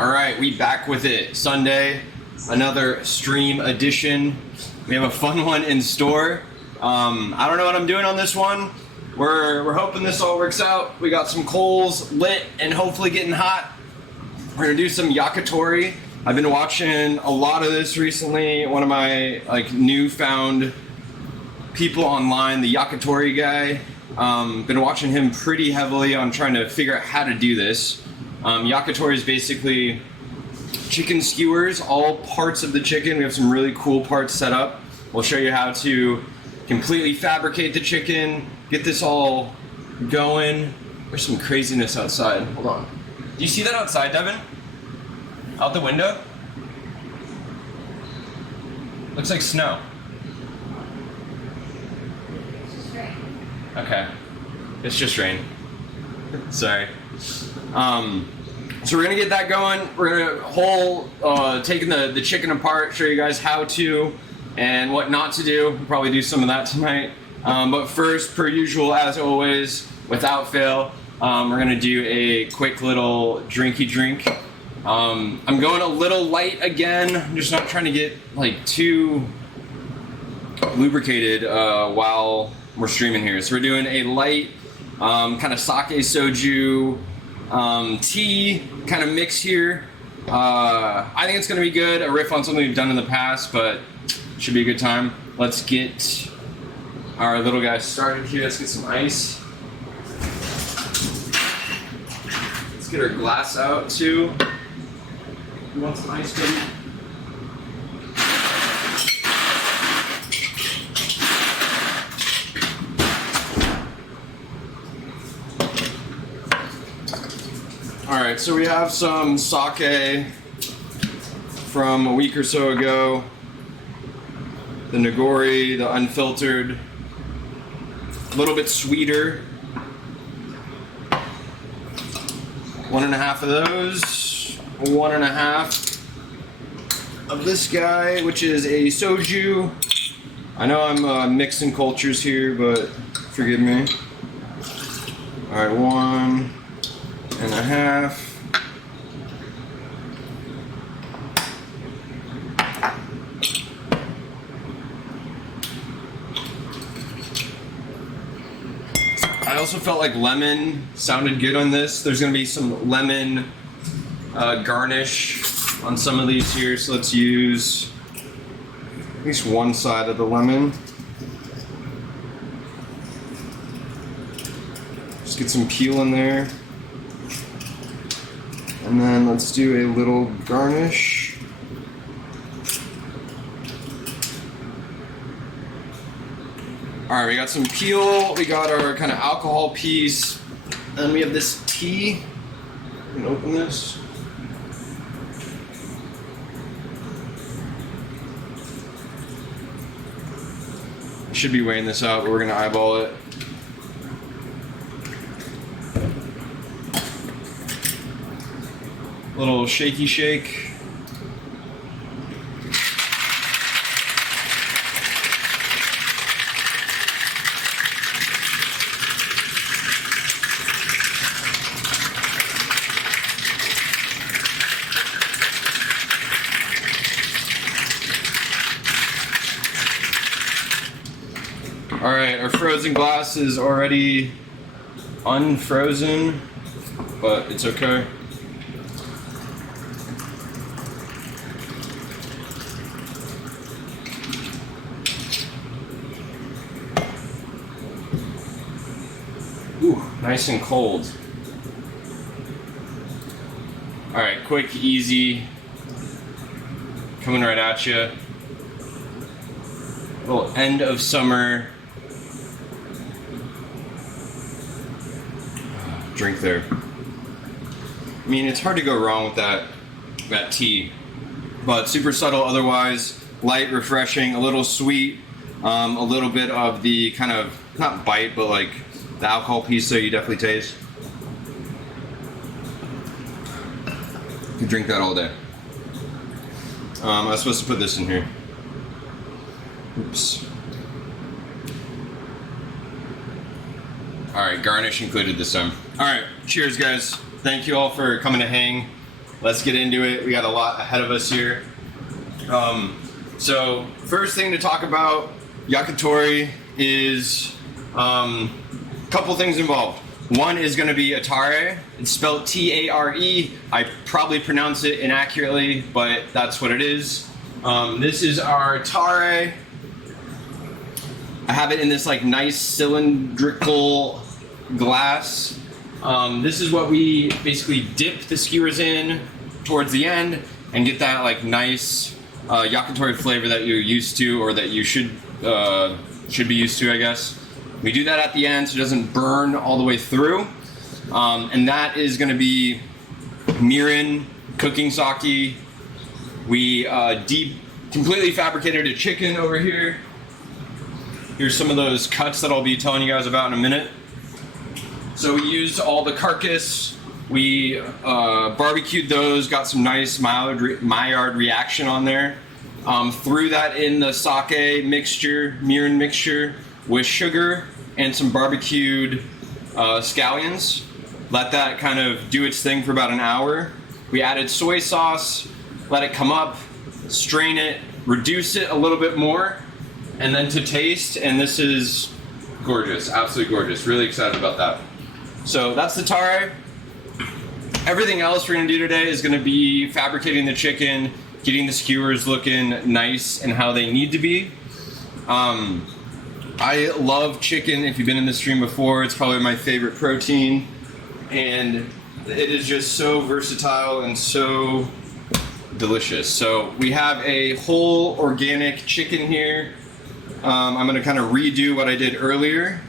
Alright, we back with it. Sunday, another stream edition. We have a fun one in store. I don't know what I'm doing on this one. We're hoping this all works out. We got some coals lit and hopefully getting hot. We're gonna do some Yakitori. I've been watching a lot of this recently. One of my newfound people online, the Yakitori guy. Been watching him pretty heavily on trying to figure out how to do this. Yakitori is basically chicken skewers, all parts of the chicken. We have some really cool parts set up. We'll show you how to completely fabricate the chicken, get this all going. There's some craziness outside. Hold on. Do you see that outside, Devin? Out the window? Looks like snow. It's just rain. Okay. It's just rain. Sorry. So we're gonna get that going. We're gonna taking the chicken apart, show you guys how to and what not to do. We'll probably do some of that tonight. But first, per usual, as always, without fail, we're gonna do a quick little drinky drink. I'm going a little light again. I'm just not trying to get too lubricated while we're streaming here. So we're doing a light kind of sake soju tea kind of mix here. I think it's gonna be good. A riff on something we've done in the past, but should be a good time. Let's get our little guy started here. Let's get some ice. Let's get our glass out too. You want some ice, baby? Alright, so we have some sake from a week or so ago. The Nagori, the unfiltered. A little bit sweeter. 1.5 of those. 1.5 of this guy, which is a soju. I know I'm mixing cultures here, but forgive me. Alright, 1.5. I also felt like lemon sounded good on this. There's going to be some lemon garnish on some of these here, so let's use at least one side of the lemon. Just get some peel in there. And then let's do a little garnish. Alright, we got some peel, we got our kind of alcohol piece, and we have this tea. I'm gonna open this. I should be weighing this out, but we're gonna eyeball it. Little shaky shake. Alright, our frozen glass is already unfrozen, but it's okay. Ooh, nice and cold. Alright, quick, easy, coming right at you. Little end of summer drink there. I mean, it's hard to go wrong with that tea, but super subtle otherwise, light, refreshing, a little sweet, a little bit of the kind of, not bite, but the alcohol piece that you definitely taste. You can drink that all day. I was supposed to put this in here. Oops. Alright, garnish included this time. Alright, cheers guys. Thank you all for coming to hang. let's get into it. We got a lot ahead of us here. So first thing to talk about, Yakitori is a couple things involved. One is going to be a Tare. It's spelled T-A-R-E. I probably pronounce it inaccurately, but that's what it is. This is our Tare. I have it in this like nice cylindrical glass. This is what we basically dip the skewers in towards the end and get that like nice Yakitori flavor that you're used to, or that you should be used to, I guess. We do that at the end so it doesn't burn all the way through. And that is going to be mirin cooking sake. We completely fabricated a chicken over here. Here's some of those cuts that I'll be telling you guys about in a minute. So we used all the carcass. We barbecued those, got some nice Maillard reaction on there. Threw that in the sake mixture, mirin mixture, with sugar and some barbecued scallions. Let that kind of do its thing for about an hour. We added soy sauce, let it come up, strain it, reduce it a little bit more, and then to taste, and this is gorgeous, absolutely gorgeous. Really excited about that. So that's the Tare. Everything else we're gonna do today is gonna be fabricating the chicken, getting the skewers looking nice and how they need to be. I love chicken. If you've been in the stream before, it's probably my favorite protein, and it is just so versatile and so delicious. So we have a whole organic chicken here. I'm gonna kind of redo what I did earlier,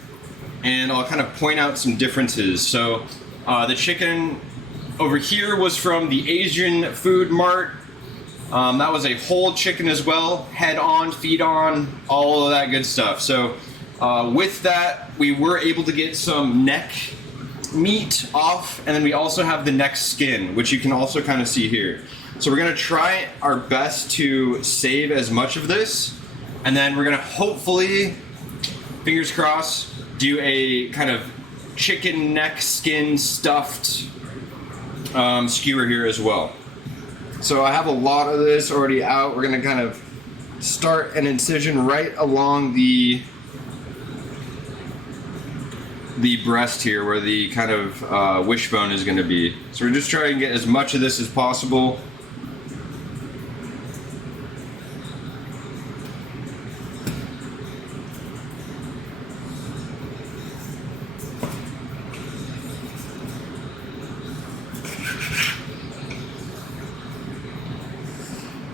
and I'll kind of point out some differences. So the chicken over here was from the Asian Food Mart. That was a whole chicken as well, head on, feet on, all of that good stuff. So with that, we were able to get some neck meat off, and then we also have the neck skin, which you can also kind of see here. So we're gonna try our best to save as much of this, and then we're gonna hopefully, fingers crossed, do a kind of chicken neck skin stuffed skewer here as well. So I have a lot of this already out. We're gonna kind of start an incision right along the breast here, where the kind of wishbone is gonna be. So we're just trying to get as much of this as possible.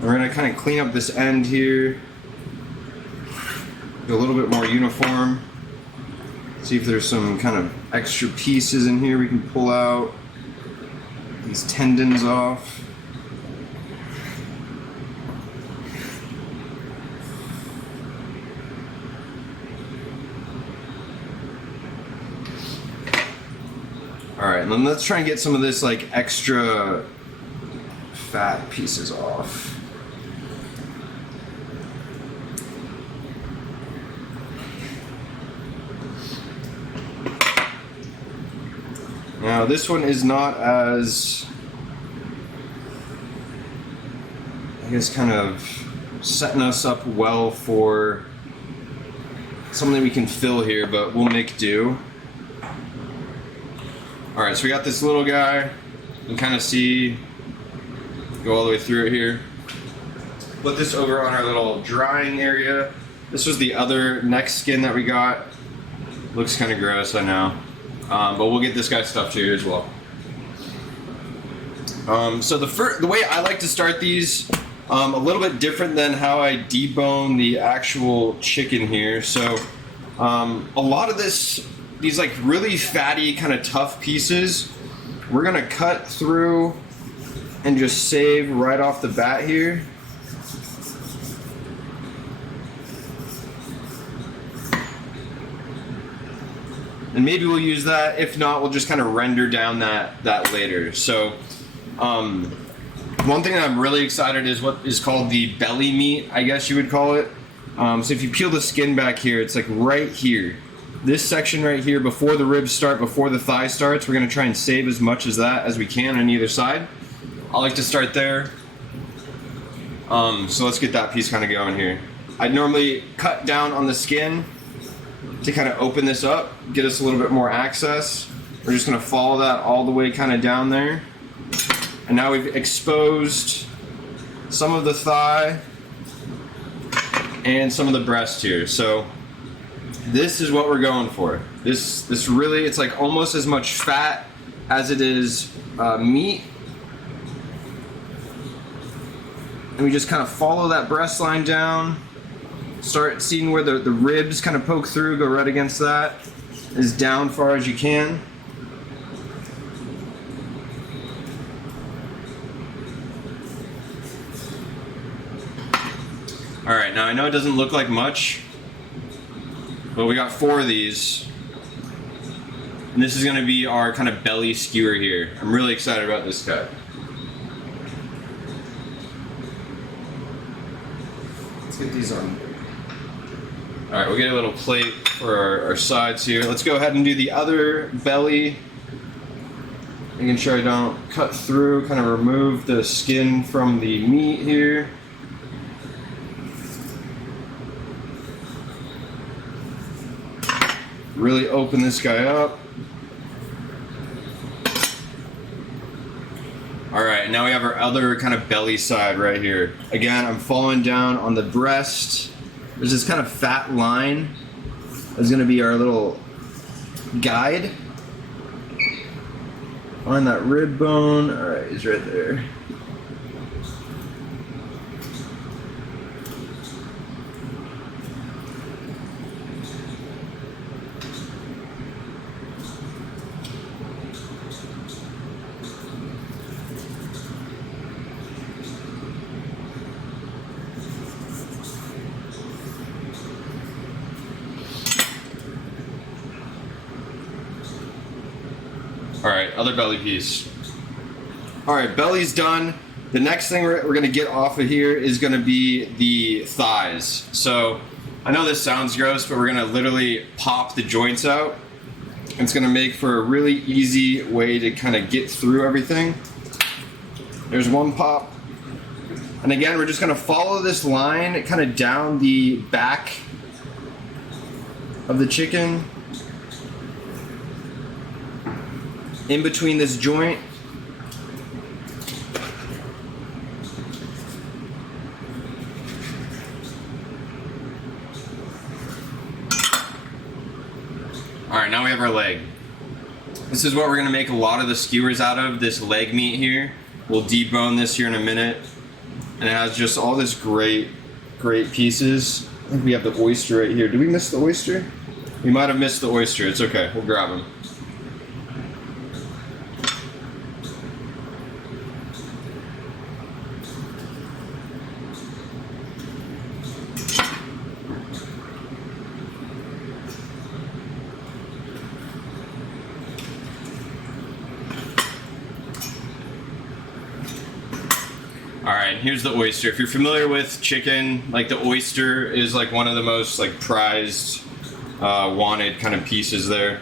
We're gonna kind of clean up this end here, get a little bit more uniform. See if there's some kind of extra pieces in here we can pull out. These tendons off. All right, and then let's try and get some of this like extra fat pieces off. Now this one is not as, I guess, kind of setting us up well for something we can fill here, but we'll make do. All right, so we got this little guy. You can kind of see, go all the way through it here. Put this over on our little drying area. This was the other neck skin that we got. Looks kind of gross, I know. But we'll get this guy stuffed here as well. So the way I like to start these, a little bit different than how I debone the actual chicken here. So a lot of these like really fatty, kind of tough pieces, we're gonna cut through and just save right off the bat here. And maybe we'll use that. If not, we'll just kind of render down that later. So one thing that I'm really excited is what is called the belly meat, I guess you would call it. So if you peel the skin back here, it's like right here. This section right here, before the ribs start, before the thigh starts, we're gonna try and save as much as that as we can on either side. I like to start there. So let's get that piece kind of going here. I'd normally cut down on the skin to kind of open this up, get us a little bit more access. We're just gonna follow that all the way kind of down there. And now we've exposed some of the thigh and some of the breast here. So this is what we're going for. This really, it's like almost as much fat as it is meat. And we just kind of follow that breast line down. Start seeing where the ribs kind of poke through, go right against that. As down far as you can. All right, now I know it doesn't look like much, but we got 4 of these. And this is gonna be our kind of belly skewer here. I'm really excited about this cut. Let's get these on. All right, we'll get a little plate for our sides here. Let's go ahead and do the other belly. Making sure I don't cut through, kind of remove the skin from the meat here. Really open this guy up. All right, now we have our other kind of belly side right here. Again, I'm following down on the breast. There's this kind of fat line. That's gonna be our little guide. Find that rib bone. All right, he's right there. All right, other belly piece. All right, belly's done. The next thing we're gonna get off of here is gonna be the thighs. So I know this sounds gross, but we're gonna literally pop the joints out. It's gonna make for a really easy way to kind of get through everything. There's one pop. And again, we're just gonna follow this line kind of down the back of the chicken. In between this joint. All right, now we have our leg. This is what we're gonna make a lot of the skewers out of, this leg meat here. We'll debone this here in a minute. And it has just all this great pieces. I think we have the oyster right here. Did we miss the oyster? We might have missed the oyster, it's okay, we'll grab them. All right, here's the oyster. If you're familiar with chicken, like the oyster is like one of the most like prized, wanted kind of pieces there.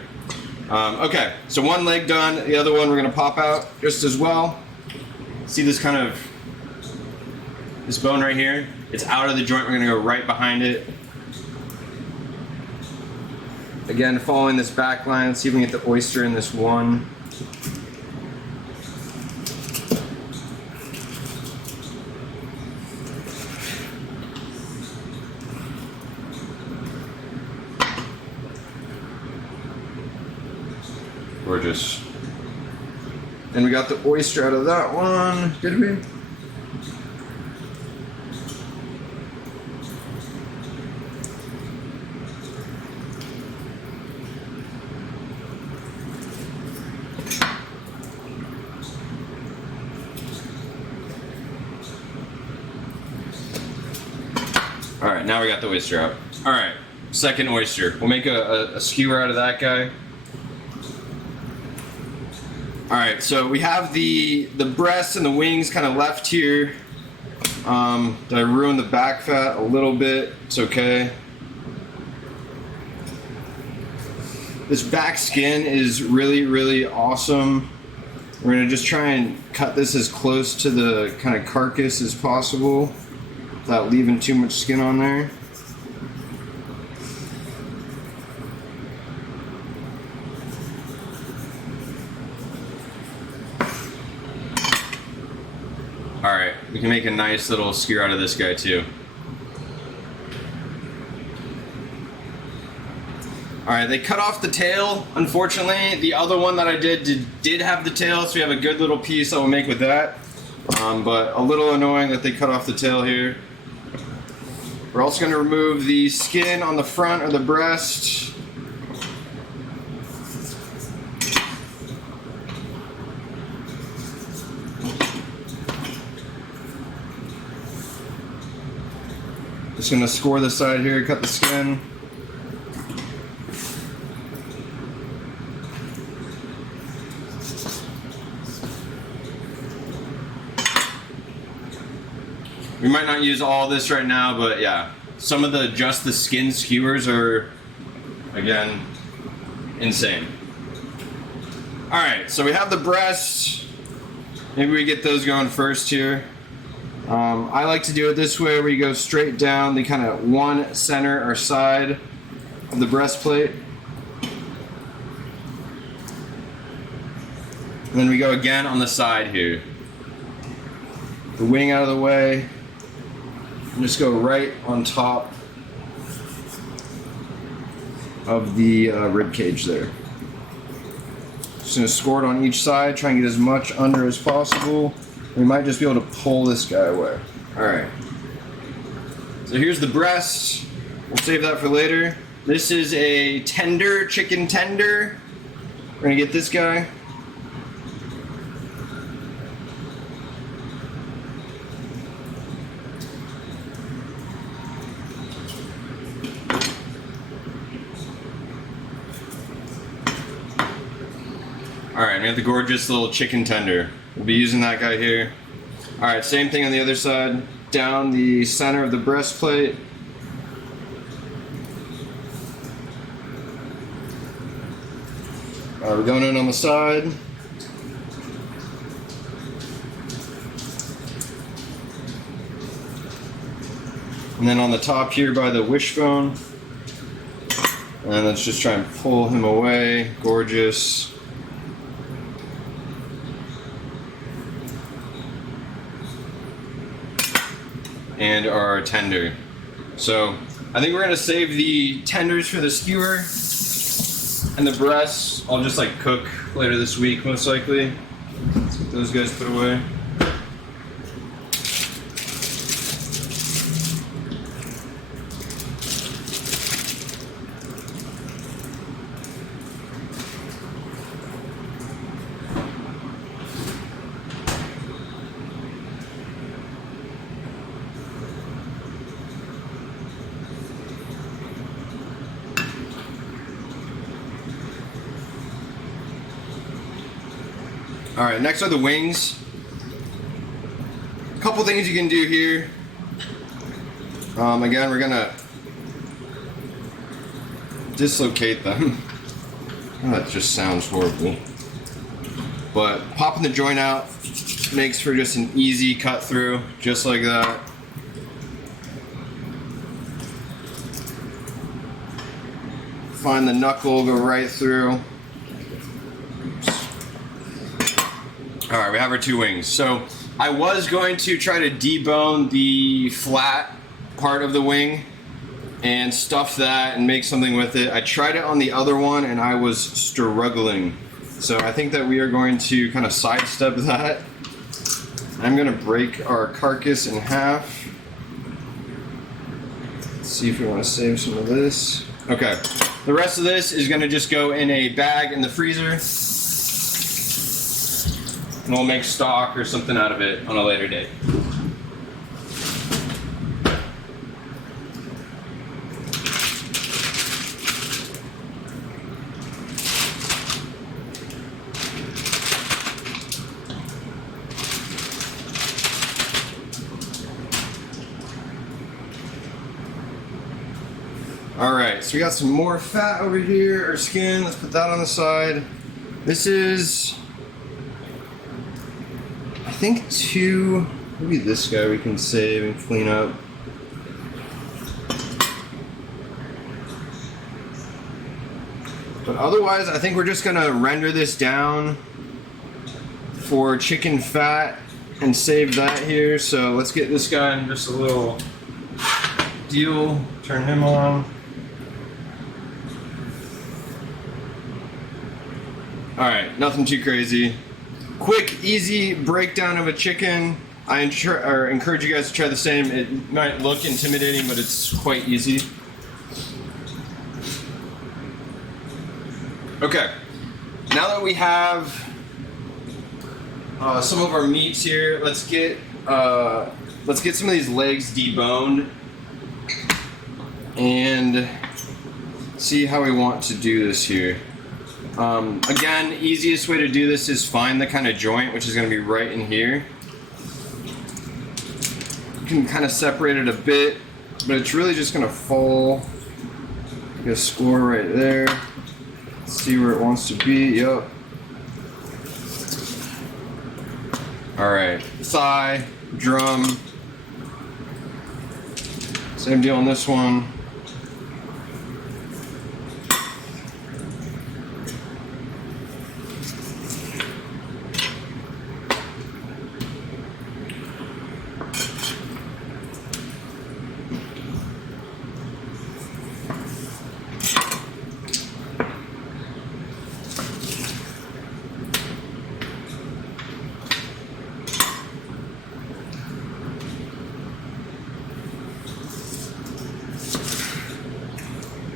Okay, so one leg done. The other one we're gonna pop out just as well. See this kind of, this bone right here? It's out of the joint. We're gonna go right behind it. Again, following this back line, let's see if we can get the oyster in this one. Gorgeous. And we got the oyster out of that one. Did we? All right, now we got the oyster out. All right, second oyster. We'll make a skewer out of that guy. All right, so we have the breasts and the wings kind of left here. Did I ruin the back fat a little bit? It's okay. This back skin is really, really awesome. We're gonna just try and cut this as close to the kind of carcass as possible without leaving too much skin on there. Alright, we can make a nice little skewer out of this guy too. Alright, they cut off the tail, unfortunately. The other one that I did have the tail, so we have a good little piece that we'll make with that. But a little annoying that they cut off the tail here. We're also going to remove the skin on the front or the breast. Just going to score the side here, cut the skin. We might not use all this right now, but yeah, some of just the skin skewers are, again, insane. Alright, so we have the breasts. Maybe we get those going first here. I like to do it this way, where you go straight down the kind of one center or side of the breastplate. And then we go again on the side here. The wing out of the way. And just go right on top of the rib cage there. Just gonna score it on each side, try and get as much under as possible. We might just be able to pull this guy away. Alright. So here's the breast. We'll save that for later. This is a tender, chicken tender. We're gonna get this guy. Alright, we have the gorgeous little chicken tender. We'll be using that guy here. Alright, same thing on the other side. Down the center of the breastplate. Alright, we're going in on the side. And then on the top here by the wishbone. And let's just try and pull him away. Gorgeous. And our tender. So I think we're gonna save the tenders for the skewer, and the breasts I'll just like cook later this week most likely. Let's get those guys put away. Alright, next are the wings. A couple things you can do here. Again, we're gonna dislocate them. Oh, that just sounds horrible. But popping the joint out makes for just an easy cut through, just like that. Find the knuckle, go right through. Alright, we have our two wings. So I was going to try to debone the flat part of the wing and stuff that and make something with it. I tried it on the other one and I was struggling. So I think that we are going to kind of sidestep that. I'm going to break our carcass in half. Let's see if we want to save some of this. Okay, the rest of this is going to just go in a bag in the freezer. And we'll make stock or something out of it on a later date. Alright, so we got some more fat over here, or skin. Let's put that on the side. This is I think 2, maybe this guy we can save and clean up. But otherwise, I think we're just gonna render this down for chicken fat and save that here. So let's get this guy in just a little deal. Turn him on. All right, nothing too crazy. Quick, easy breakdown of a chicken. I encourage you guys to try the same. It might look intimidating, but it's quite easy. Okay, now that we have some of our meats here, let's get some of these legs deboned and see how we want to do this here. Again, easiest way to do this is find the kind of joint, which is going to be right in here. You can kind of separate it a bit, but it's really just going to fall. Get a score right there. See where it wants to be. Yep. Alright. Thigh, drum. Same deal on this one.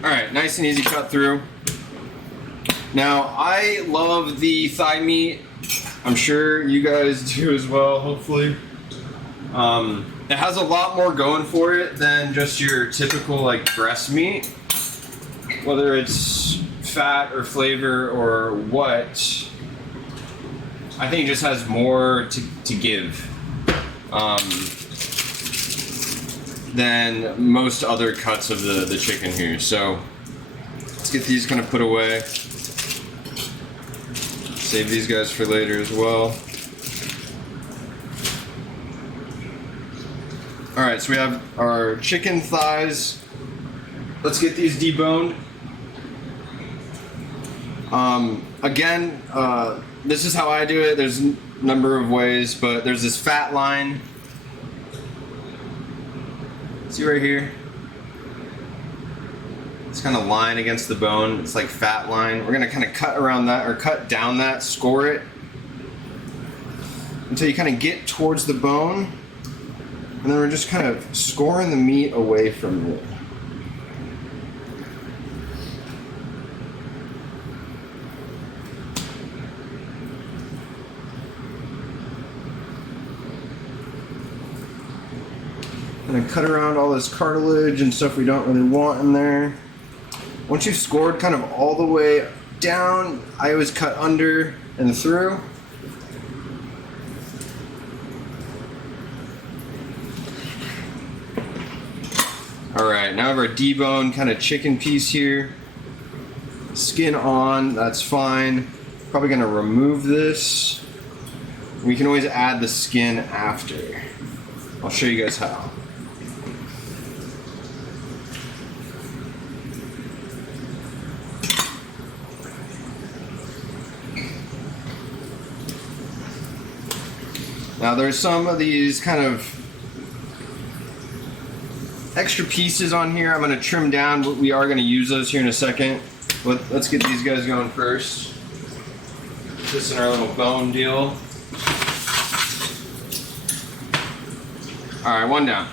Alright, nice and easy cut through. Now, I love the thigh meat. I'm sure you guys do as well, hopefully. It has a lot more going for it than just your typical like breast meat. Whether it's fat or flavor or what, I think it just has more to give. Than most other cuts of the chicken here. So let's get these kind of put away. Save these guys for later as well. Alright, so we have our chicken thighs. Let's get these deboned. Again, this is how I do it. There's a number of ways, but there's this fat line. See right here? It's kind of line against the bone. It's like fat line. We're gonna kind of cut around that, or cut down that, score it until you kind of get towards the bone, and then we're just kind of scoring the meat away from it. Gonna cut around all this cartilage and stuff we don't really want in there. Once you've scored kind of all the way down, I always cut under and through. Alright, now I have our deboned kind of chicken piece here. Skin on, that's fine. Probably gonna remove this. We can always add the skin after. I'll show you guys how. Now there's some of these kind of extra pieces on here. I'm going to trim down, but we are going to use those here in a second. But let's get these guys going first. Put this in our little bone deal. Alright, one down.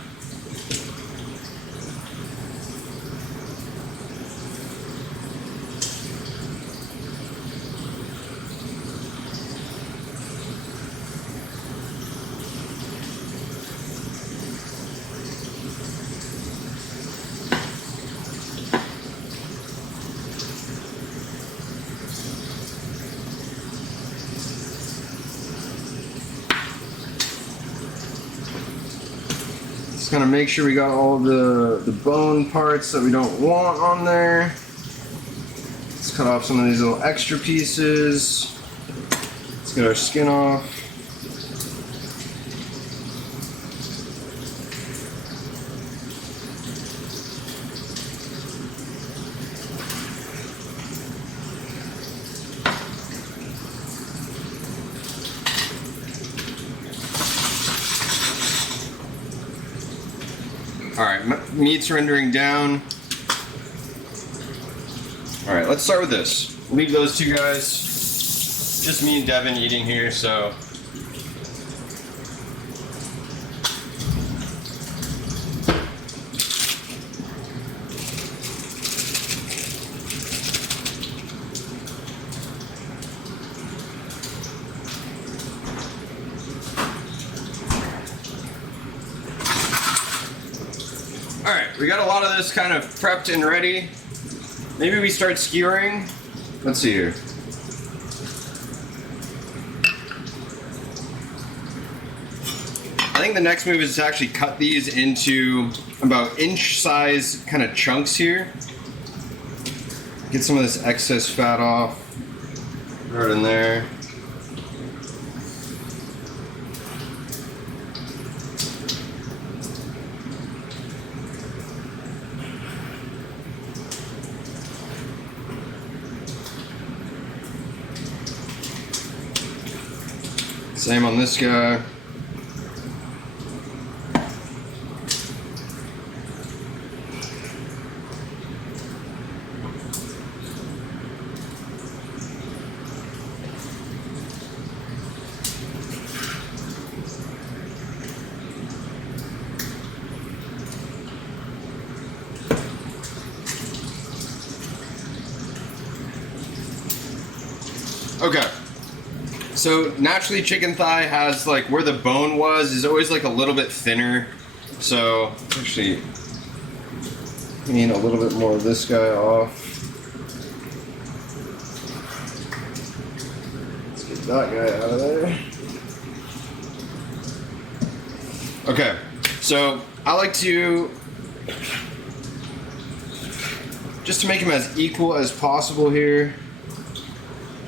Just gonna make sure we got all the bone parts that we don't want on there. Let's cut off some of these little extra pieces. Let's get our skin off. All right, meat's rendering down. All right, let's start with this. Leave those two guys. Just me and Devin eating here, so. All right, we got a lot of this kind of prepped and ready. Maybe we start skewering. Let's see here. I think the next move is to actually cut these into about inch size kind of chunks here. Get some of this excess fat off. Throw it in there. Same on this guy. Okay. So naturally chicken thigh has like where the bone was is always like a little bit thinner. So actually need a little bit more of this guy off. Let's get that guy out of there. Okay, so I like to just to make them as equal as possible here.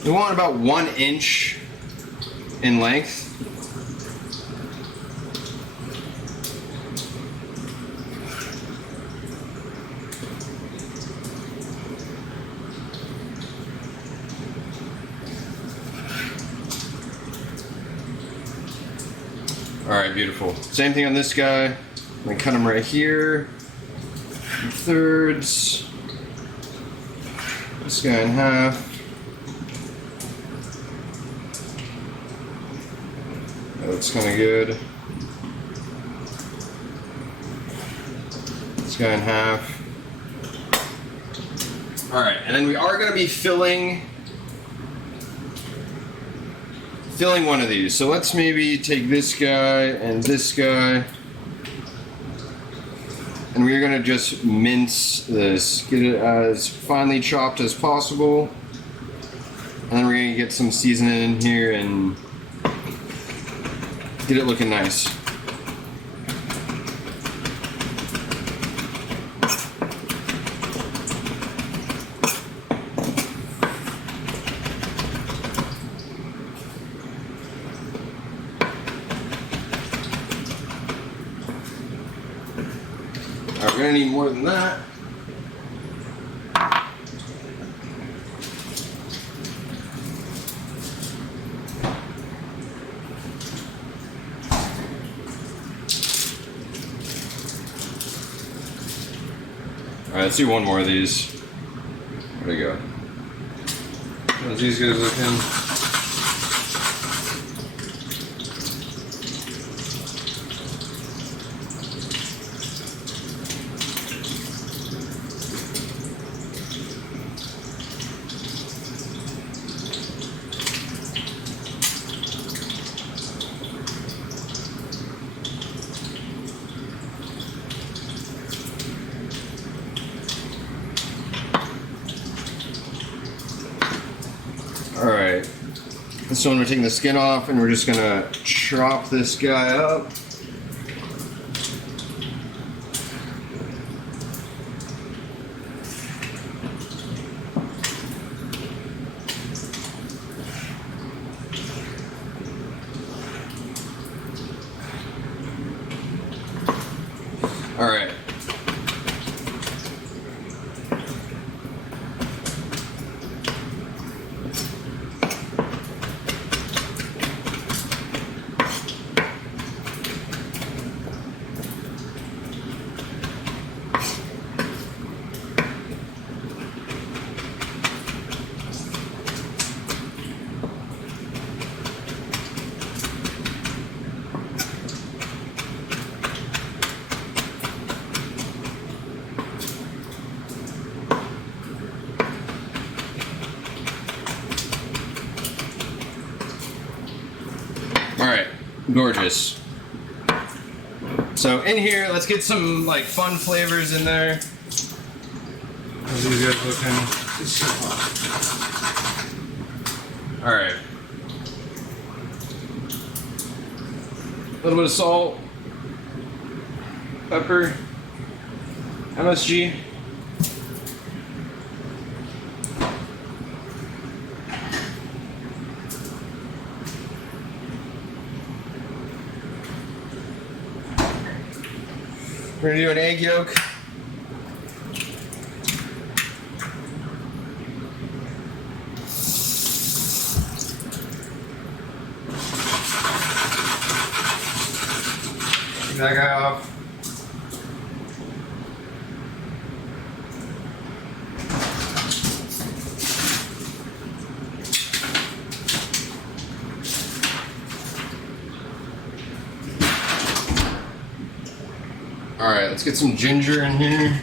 We want about 1 inch in length. All right, beautiful. Same thing on this guy. I'm gonna cut him right here in thirds. This guy in half. That looks kind of good. This guy in half. All right, and then we are going to be filling one of these. So let's maybe take this guy and this guy, and we're going to just mince this, get it as finely chopped as possible, and then we're going to get some seasoning in here and get it looking nice. Alright, we're gonna need more than that. Alright, let's do one more of these. Where'd they go? How's these guys looking? Alright, so we're taking the skin off and we're just gonna chop this guy up. Alright. All right, gorgeous. So in here, let's get some like fun flavors in there. How's these guys looking? All right. A little bit of salt, pepper, MSG. We're gonna do an egg yolk. Take that guy off. Alright, let's get some ginger in here.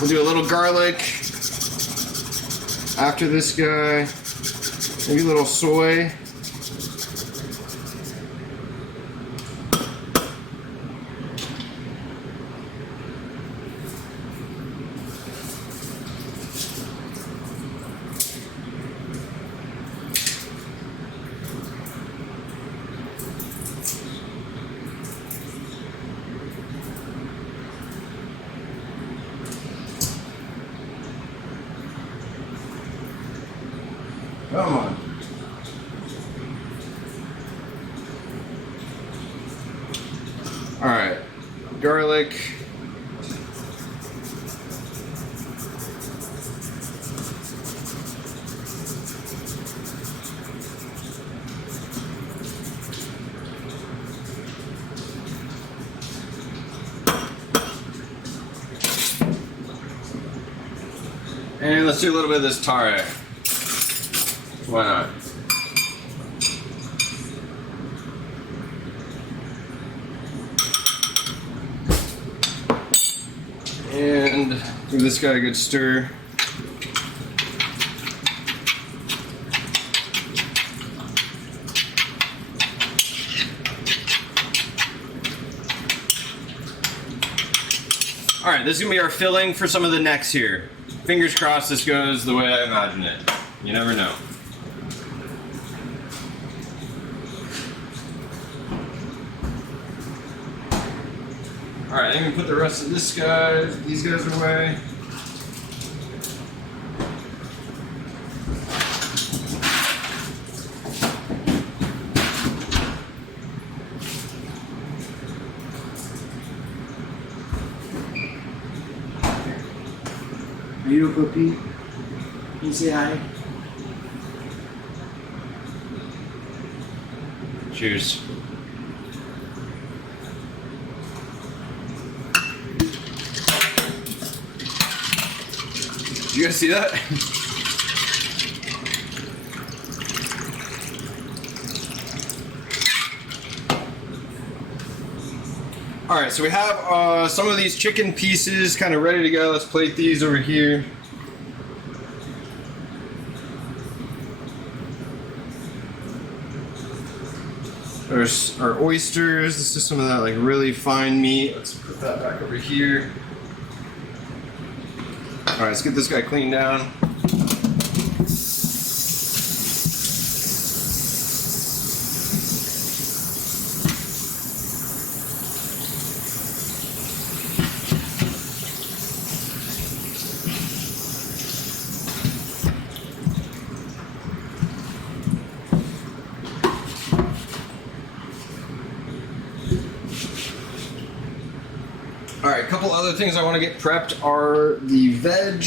We'll do a little garlic after this guy. Maybe a little soy. Come on. All right, garlic. And let's do a little bit of this tare. Why not? And give this guy a good stir. All right, this is gonna be our filling for some of the necks here. Fingers crossed this goes the way I imagine it. You never know. Alright, I'm gonna put the rest of these guys away. Are you a puppy? Can you say hi? Cheers. Did you guys see that? All right, so we have some of these chicken pieces kind of ready to go. Let's plate these over here. There's our oysters. This is some of that like really fine meat. Let's put that back over here. All right, let's get this guy cleaned down. All right, a couple other things I want to get prepped are the veg.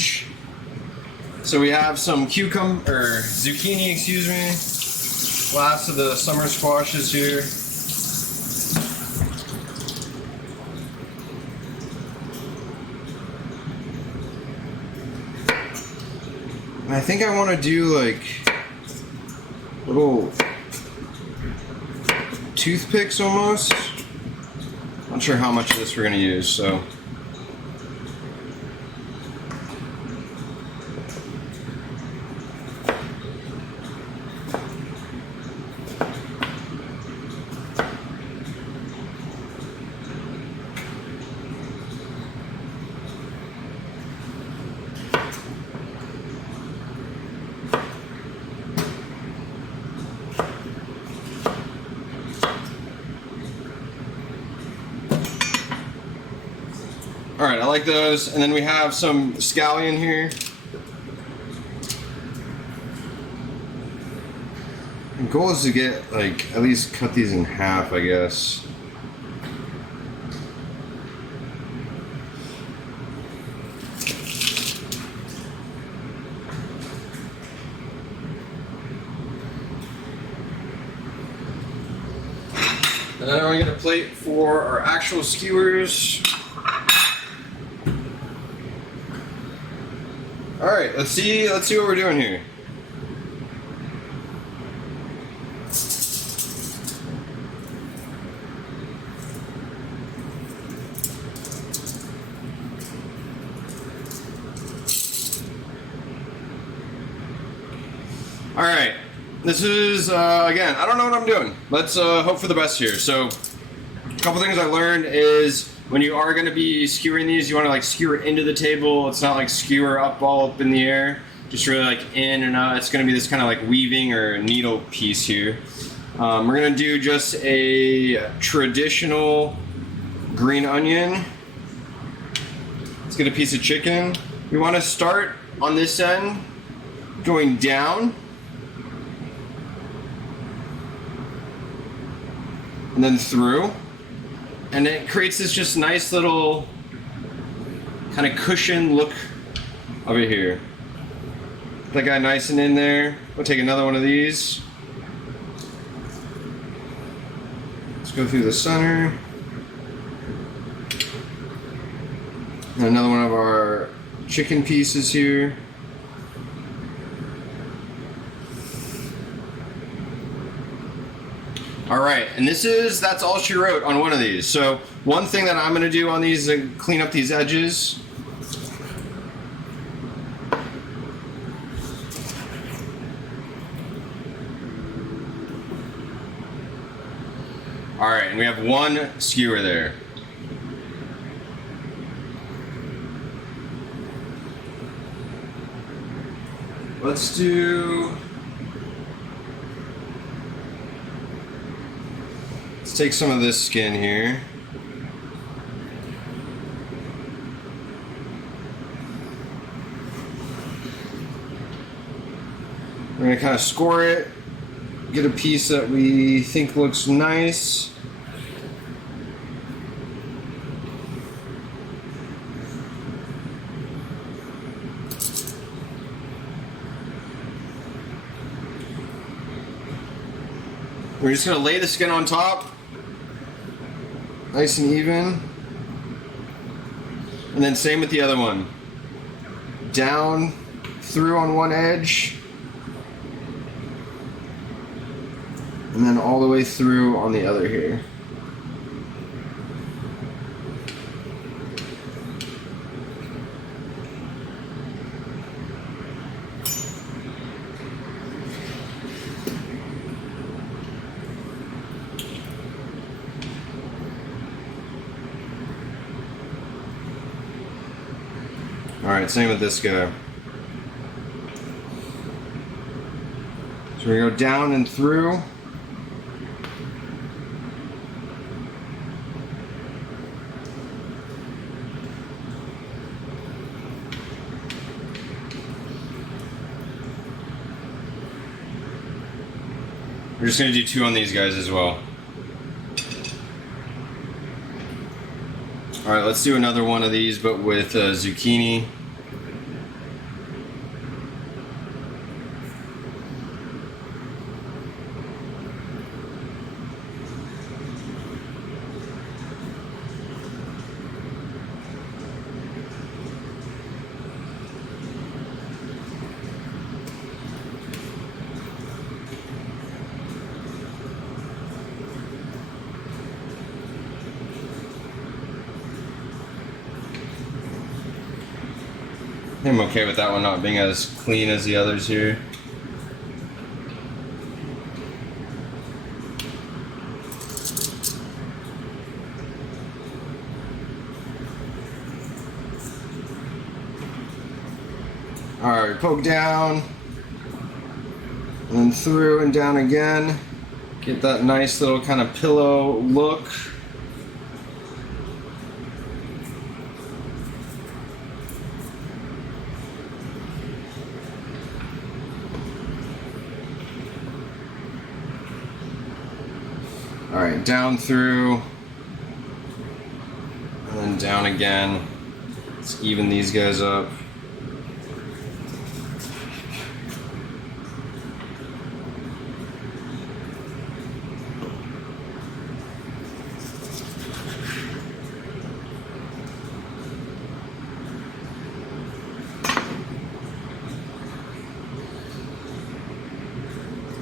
So we have some zucchini, excuse me. Last of the summer squashes here. And I think I want to do like little toothpicks almost. Not sure how much of this we're gonna use, so. All right, I like those. And then we have some scallion here. The goal is to get, like, at least cut these in half, I guess. And then we're gonna plate for our actual skewers. All right, let's see what we're doing here. All right, this is again, I don't know what I'm doing. Let's hope for the best here. So, a couple things I learned is when you are going to be skewering these, you want to like skewer into the table. It's not like skewer all up in the air. Just really like in and out. It's going to be this kind of like weaving or needle piece here. We're going to do just a traditional green onion. Let's get a piece of chicken. We want to start on this end, going down. And then through. And it creates this just nice little kind of cushion look over here. That guy nice and in there. We'll take another one of these. Let's go through the center. And another one of our chicken pieces here. All right, and that's all she wrote on one of these. So one thing that I'm gonna do on these is clean up these edges. All right, and we have one skewer there. Let's take some of this skin here. We're gonna kind of score it, get a piece that we think looks nice. We're just gonna lay the skin on top. Nice and even. And then same with the other one. Down, through on one edge. And then all the way through on the other here. Alright, same with this guy. So we go down and through. We're just going to do two on these guys as well. Alright, let's do another one of these, but with zucchini. I'm okay with that one not being as clean as the others here. Alright, poke down, and then through and down again. Get that nice little kind of pillow look. Alright, down through, and then down again. Let's even these guys up.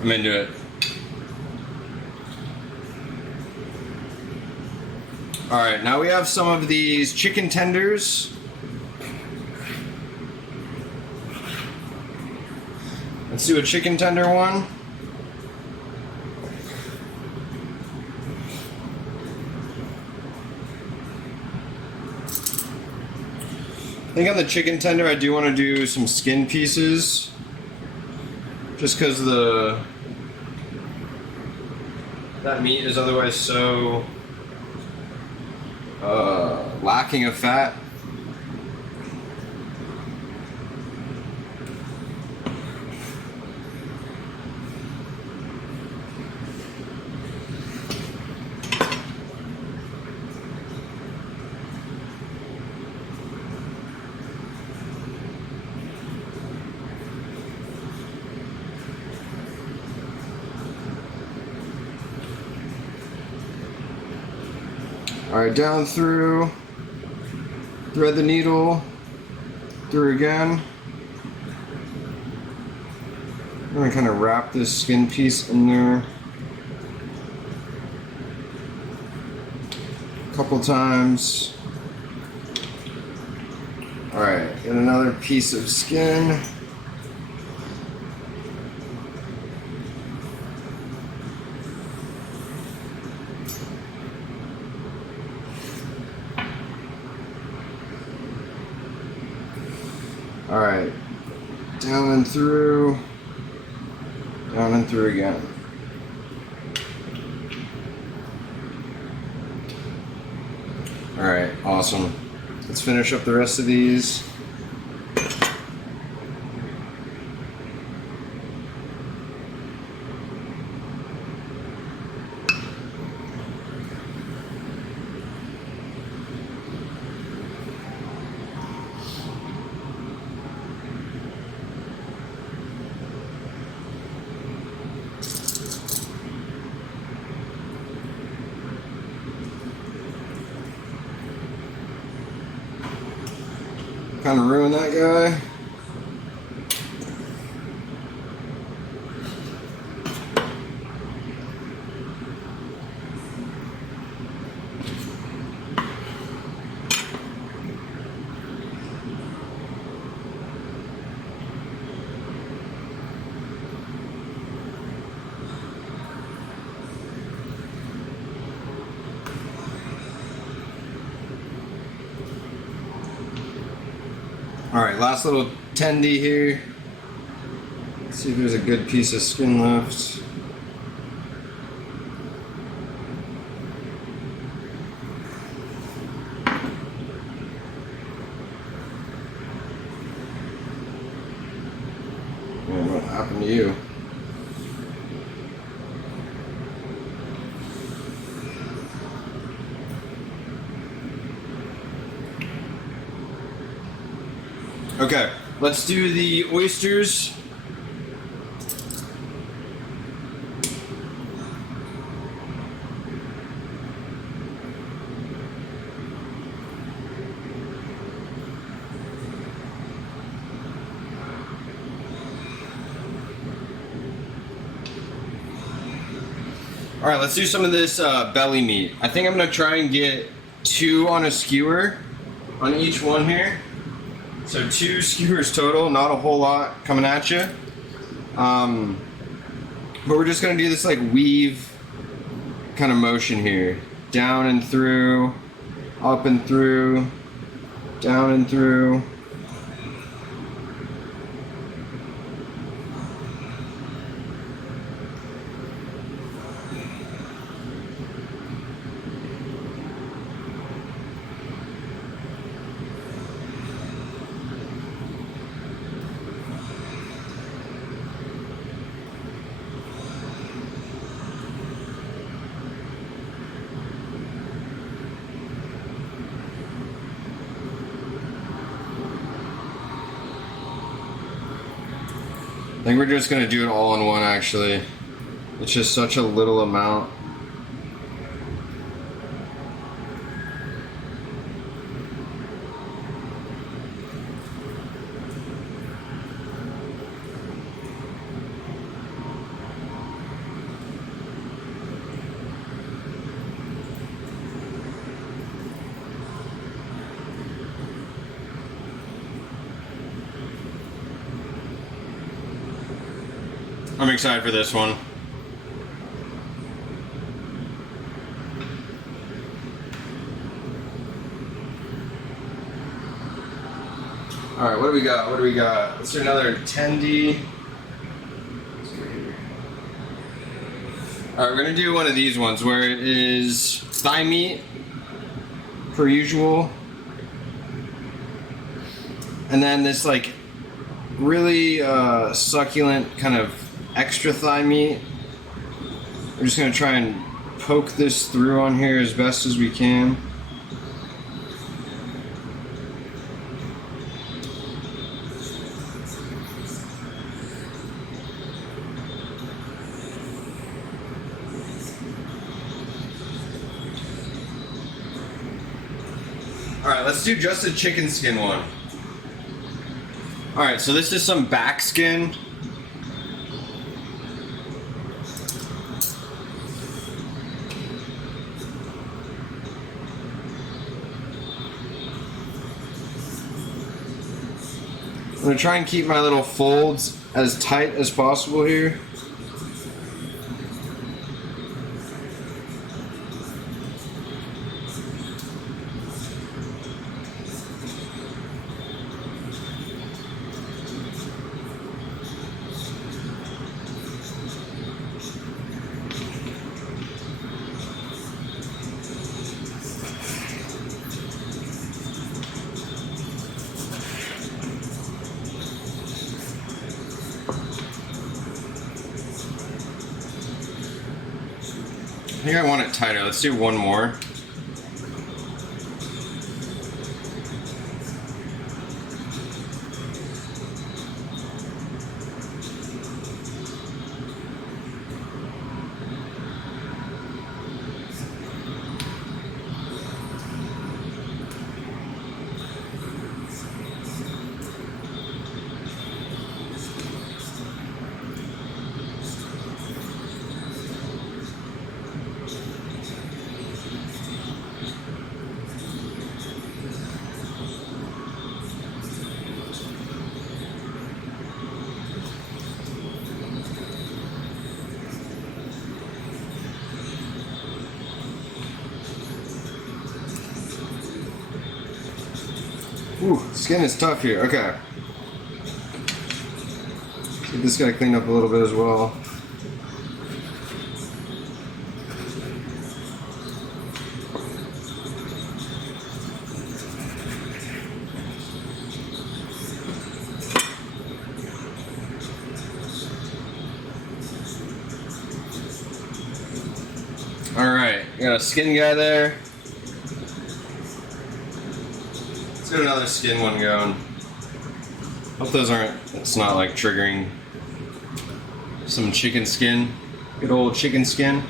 I'm into it. Alright, now we have some of these chicken tenders. Let's do a chicken tender one. I think on the chicken tender I do want to do some skin pieces. Just because that meat is otherwise so lacking of fat. Alright, down through, thread the needle, through again. I'm going to kind of wrap this skin piece in there a couple times. Alright, get another piece of skin. Alright, down and through again. Alright, awesome. Let's finish up the rest of these. Kind of ruin that guy. Alright, last little tendy here. Let's see if there's a good piece of skin left. Man, what happened to you? Okay, let's do the oysters. All right, let's do some of this belly meat. I think I'm gonna try and get 2 on a skewer on each one here. So 2 skewers total, not a whole lot coming at you. But we're just gonna do this like weave kind of motion here. Down and through, up and through, down and through. I think we're just gonna do it all in one actually. It's just such a little amount. I'm excited for this one. All right, what do we got? What do we got? Let's do another 10D. All right, we're gonna do one of these ones where it is thigh meat, per usual, and then this like really succulent kind of extra thigh meat. We're just gonna try and poke this through on here as best as we can. All right, let's do just a chicken skin one. All right, so this is some back skin. I'm gonna try and keep my little folds as tight as possible here. I think I want it tighter. Let's do one more. Ooh, skin is tough here. Okay. Get this guy cleaned up a little bit as well. All right, got a skin guy there. Let's get another skin one going. Hope those aren't, it's not like triggering some chicken skin. Good old chicken skin.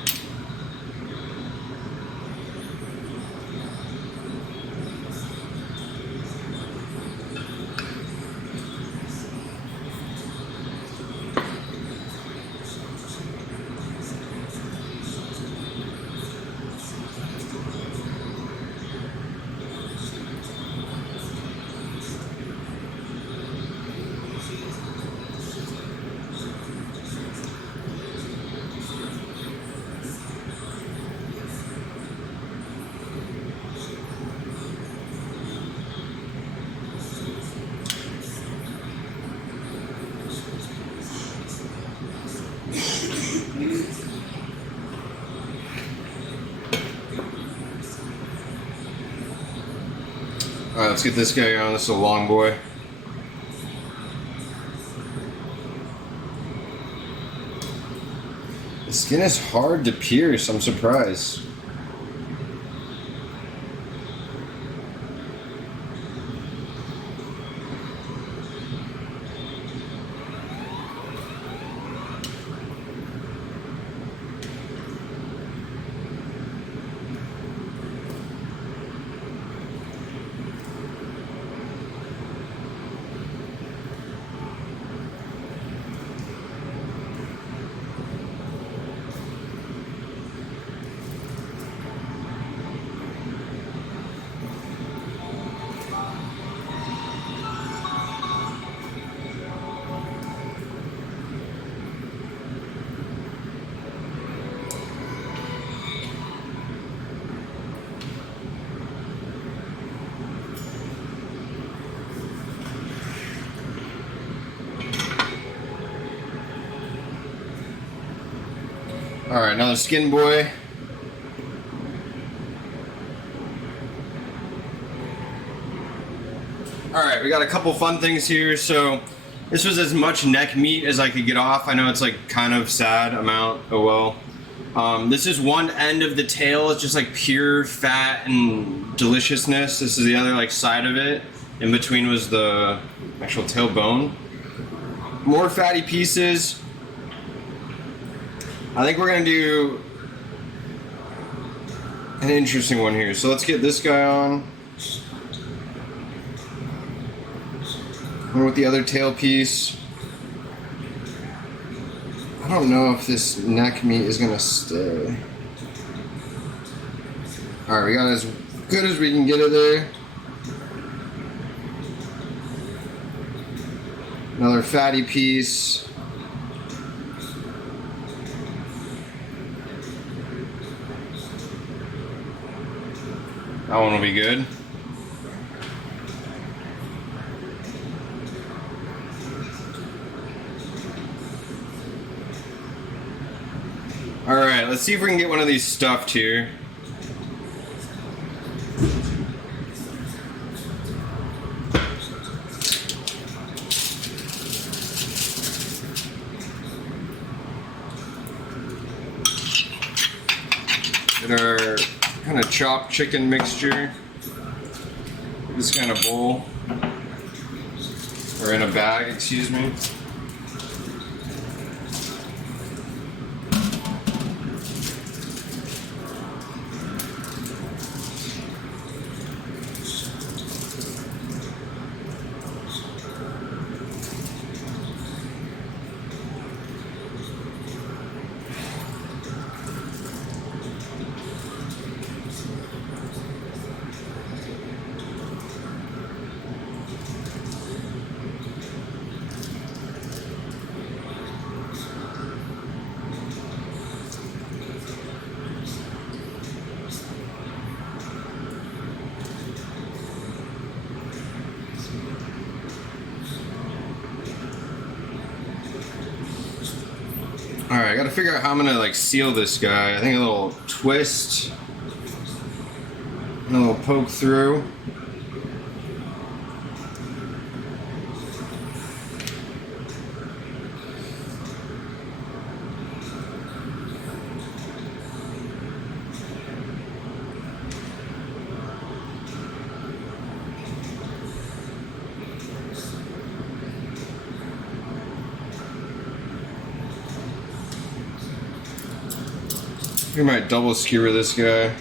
Alright, let's get this guy on. This is a long boy. The skin is hard to pierce, I'm surprised. Alright, another skin boy. Alright, we got a couple fun things here. So this was as much neck meat as I could get off. I know it's like kind of sad amount. Oh well. This is one end of the tail. It's just like pure fat and deliciousness. This is the other like side of it. In between was the actual tailbone. More fatty pieces. I think we're gonna do an interesting one here. So let's get this guy on. And with the other tail piece. I don't know if this neck meat is gonna stay. Alright, we got as good as we can get it there. Another fatty piece. That one will be good. Alright, let's see if we can get one of these stuffed here. Get our kind of chopped chicken mixture. This kind of bowl. Or in a bag, excuse me. Alright, I gotta figure out how I'm gonna like seal this guy. I think a little twist. And a little poke through. We might double skewer this guy.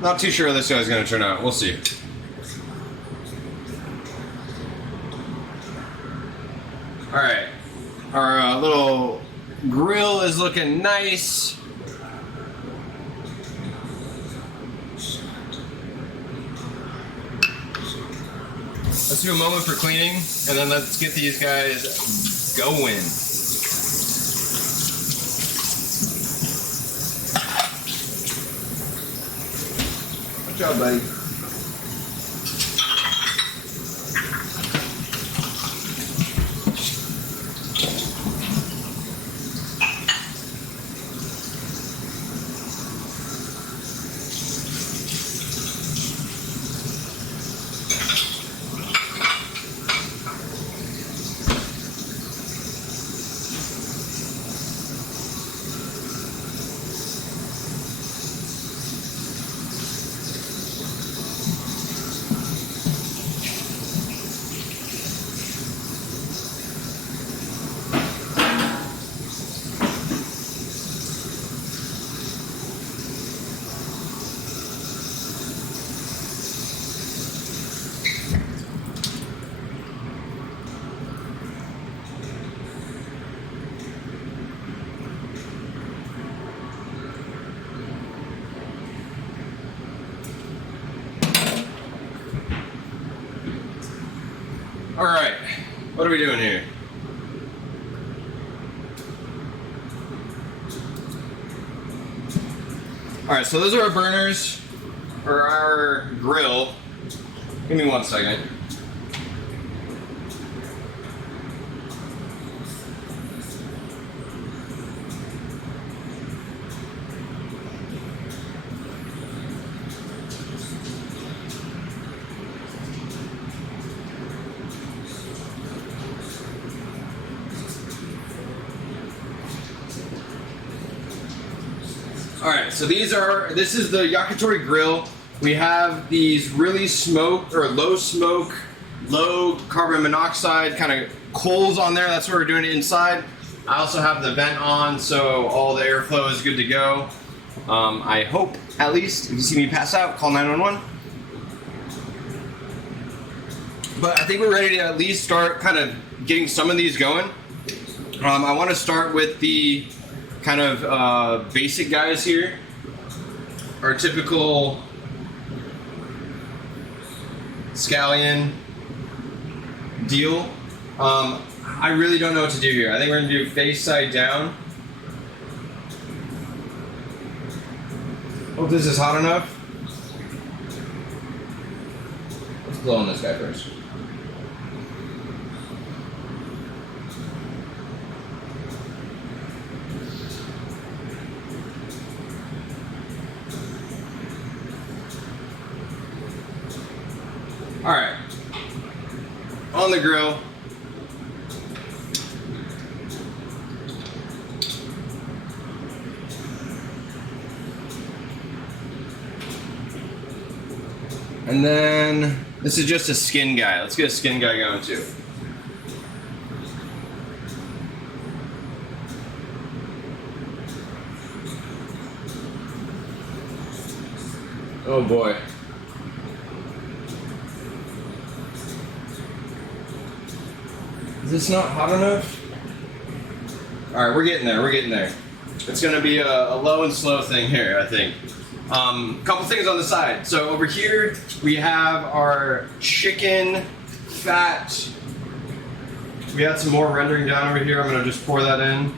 Not too sure how this guy's gonna turn out. We'll see. Alright, our little grill is looking nice. Let's do a moment for cleaning, and then let's get these guys going. Good job, buddy. All right, what are we doing here? All right, so those are our burners for our grill. Give me 1 second. All right, so this is the Yakitori grill. We have these really low smoke, low carbon monoxide kind of coals on there. That's what we're doing inside. I also have the vent on, so all the airflow is good to go. I hope, at least, if you see me pass out, call 911. But I think we're ready to at least start kind of getting some of these going. I want to start with the kind of basic guys here. Our typical scallion deal. I really don't know what to do here. I think we're gonna do face side down. Hope this is hot enough. Let's blow on this guy first. All right, on the grill. And then this is just a skin guy. Let's get a skin guy going too. Oh boy. Is this not hot enough? All right, we're getting there, we're getting there. It's gonna be a low and slow thing here, I think. Couple things on the side. So over here, we have our chicken fat. We had some more rendering down over here. I'm gonna just pour that in.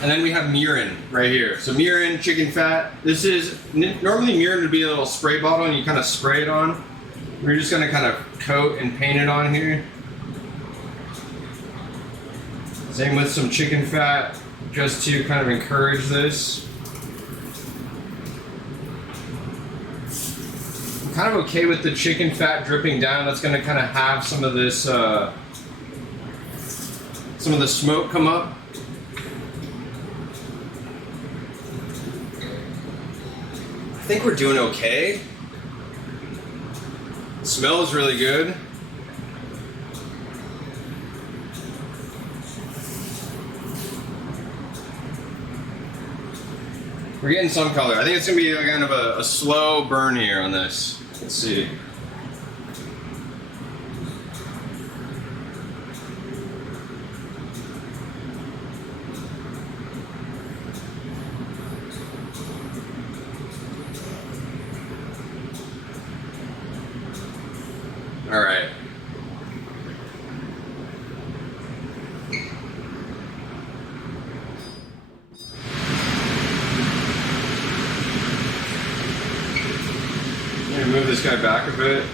And then we have mirin right here. So mirin, chicken fat. This is, normally mirin would be a little spray bottle and you kind of spray it on. We're just gonna kind of coat and paint it on here. Same with some chicken fat, just to kind of encourage this. I'm kind of okay with the chicken fat dripping down. That's gonna kind of have some of this, some of the smoke come up. I think we're doing okay. It smells really good. We're getting some color. I think it's gonna be kind of a slow burn here on this. Let's see. All right. Maybe move this guy back a bit.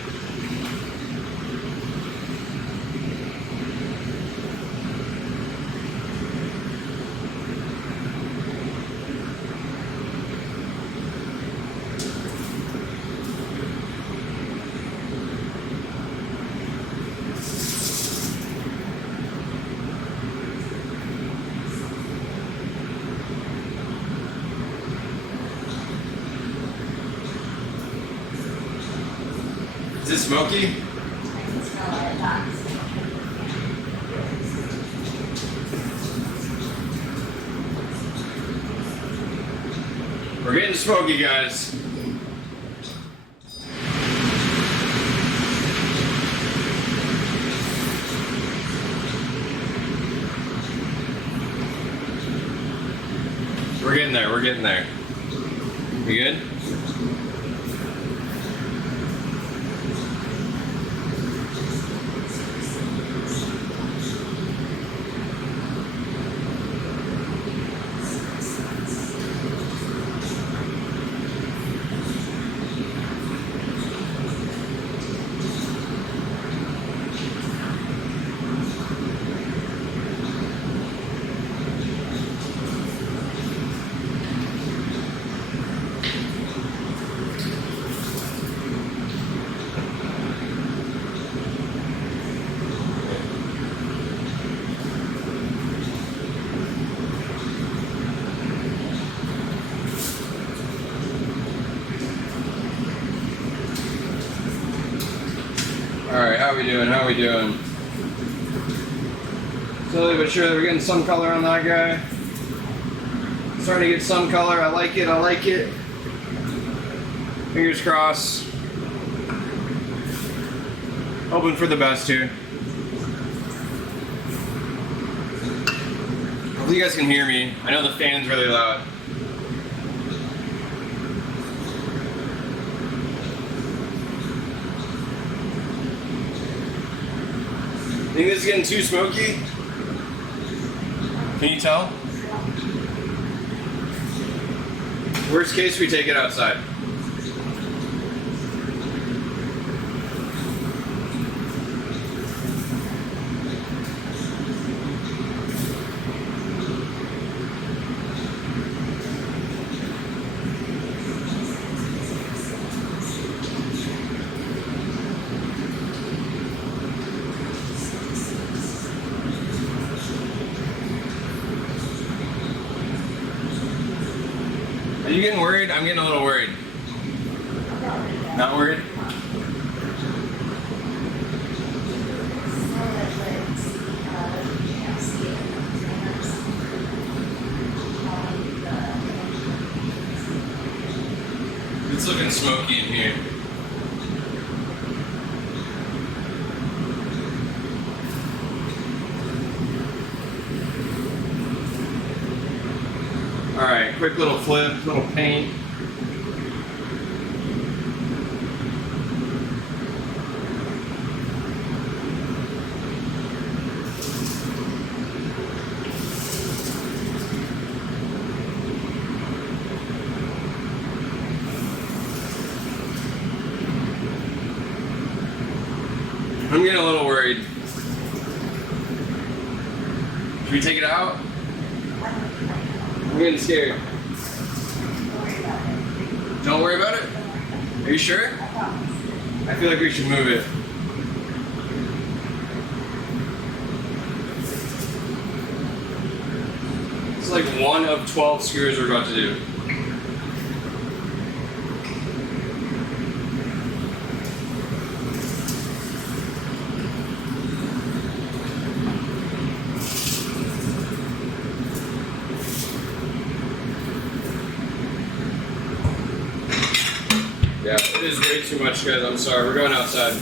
Is it smoky? We're getting smoky, guys. We're getting there, we're getting there. We good? Alright, how we doing? How we doing? Slowly but surely, we're getting some color on that guy. Starting to get some color. I like it. I like it. Fingers crossed. Hoping for the best here. Hopefully you guys can hear me. I know the fan's really loud. Think this is getting too smoky? Can you tell? Worst case, we take it outside. Are you getting worried? I'm getting a little worried. Not worried? It's looking smoky in here. Alright, quick little flip, little paint. I'm getting a little worried. Should we take it out? I'm getting scared. Don't worry about it? Are you sure? I feel like we should move it. It's like one of 12 screws we're about to do. Yeah, it is way too much, guys. I'm sorry. We're going outside.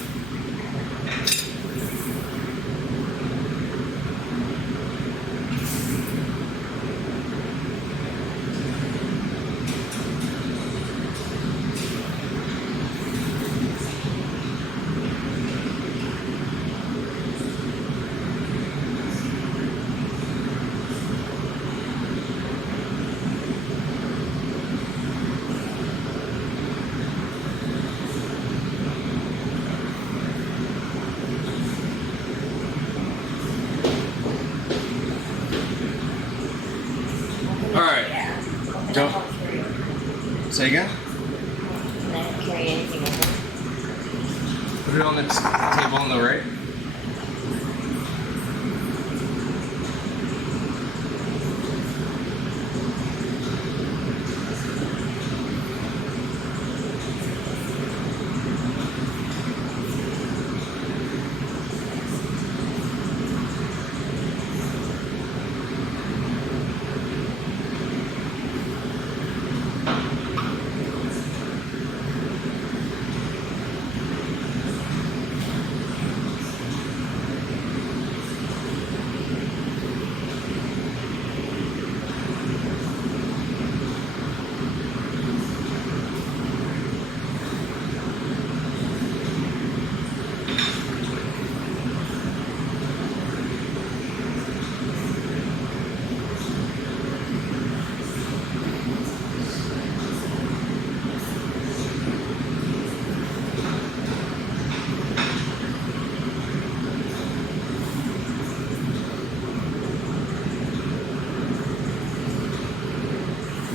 Go. I'll carry it. Say again? And I don't carry anything over. Put it on the table on the right.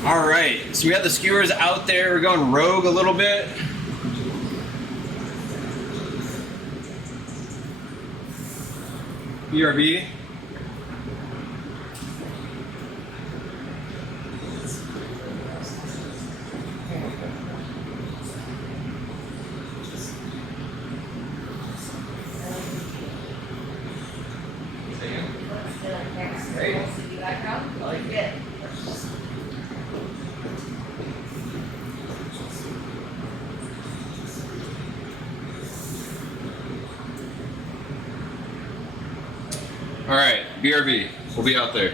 All right, so we got the skewers out there. We're going rogue a little bit. BRB. All right, BRB. We'll be out there.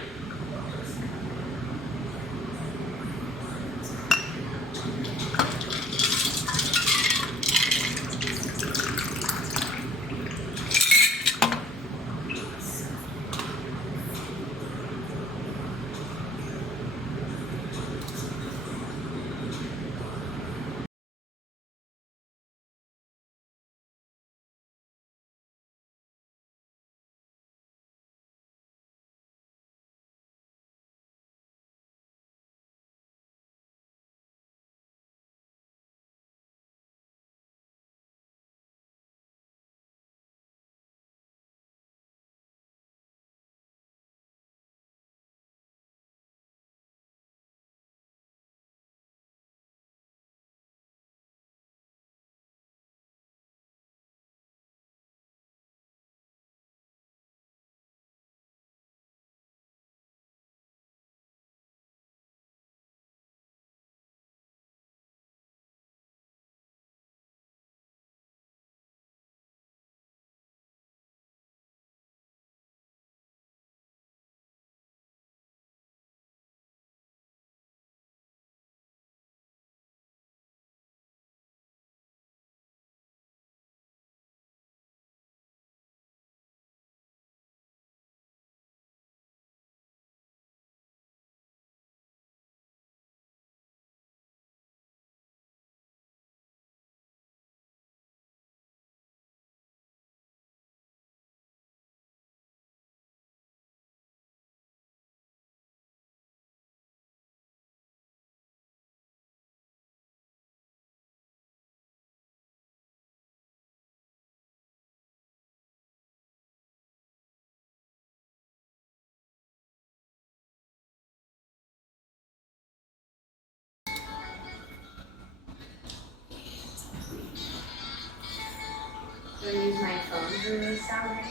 Do I use my phone for this sound right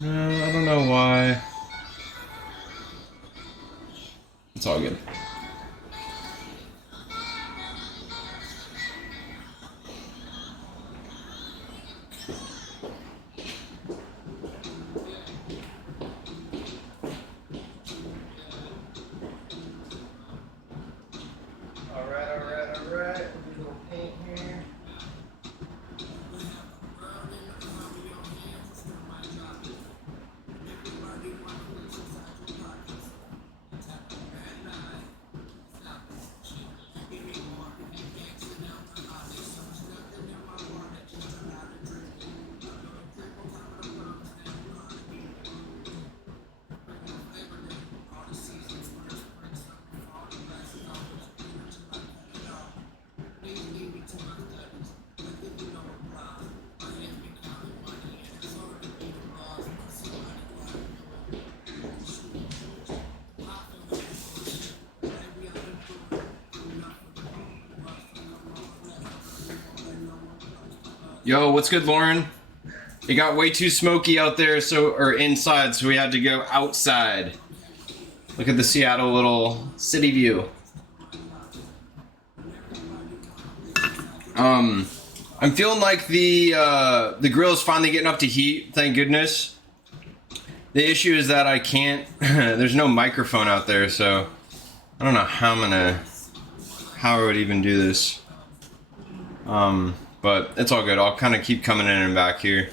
now? No, I don't know why. It's all good. All right. A little paint here. Yo, what's good, Lauren? It got way too smoky out there, or inside, so we had to go outside. Look at the Seattle little city view. I'm feeling like the grill is finally getting up to heat, thank goodness. The issue is that I can't, there's no microphone out there, so I don't know how I would even do this. But it's all good. I'll kind of keep coming in and back here.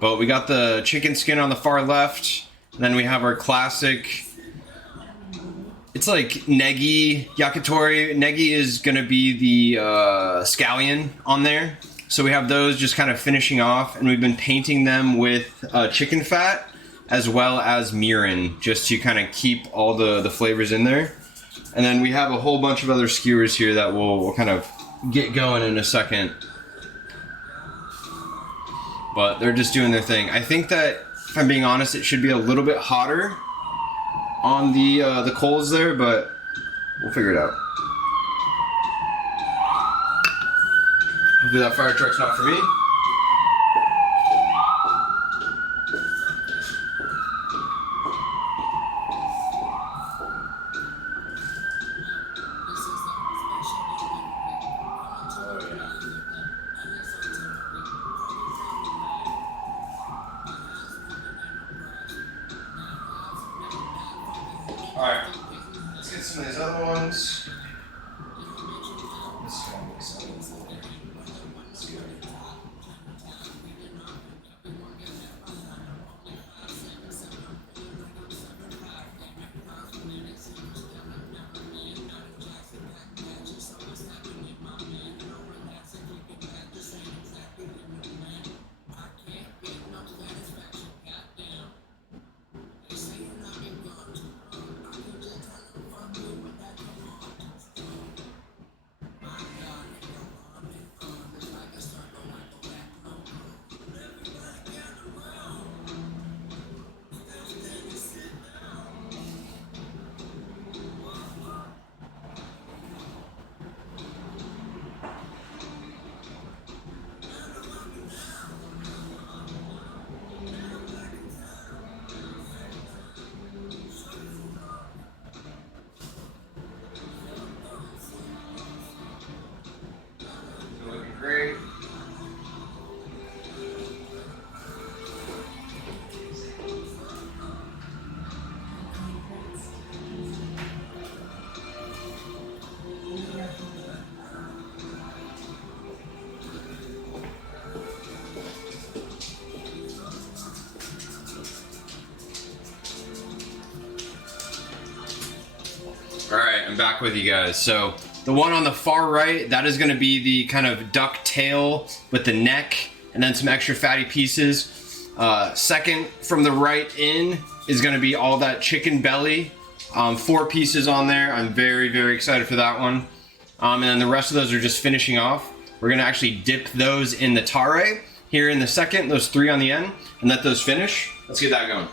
But we got the chicken skin on the far left, and then we have our classic, it's like negi, yakitori. Negi is gonna be the scallion on there. So we have those just kind of finishing off, and we've been painting them with chicken fat as well as mirin, just to kind of keep all the flavors in there. And then we have a whole bunch of other skewers here that we'll kind of get going in a second. But they're just doing their thing. I think that, if I'm being honest, it should be a little bit hotter on the coals there, but we'll figure it out. Hopefully that fire truck's not for me. Alright, let's get some of these other ones. This one looks like it's good. Looking great. Alright, I'm back with you guys. So the one on the far right, that is going to be the kind of duck tail with the neck and then some extra fatty pieces. Second from the right in is going to be all that chicken belly. 4 pieces on there. I'm very, very excited for that one. And then the rest of those are just finishing off. We're going to actually dip those in the tare here in the second, those 3 on the end, and let those finish. Let's get that going.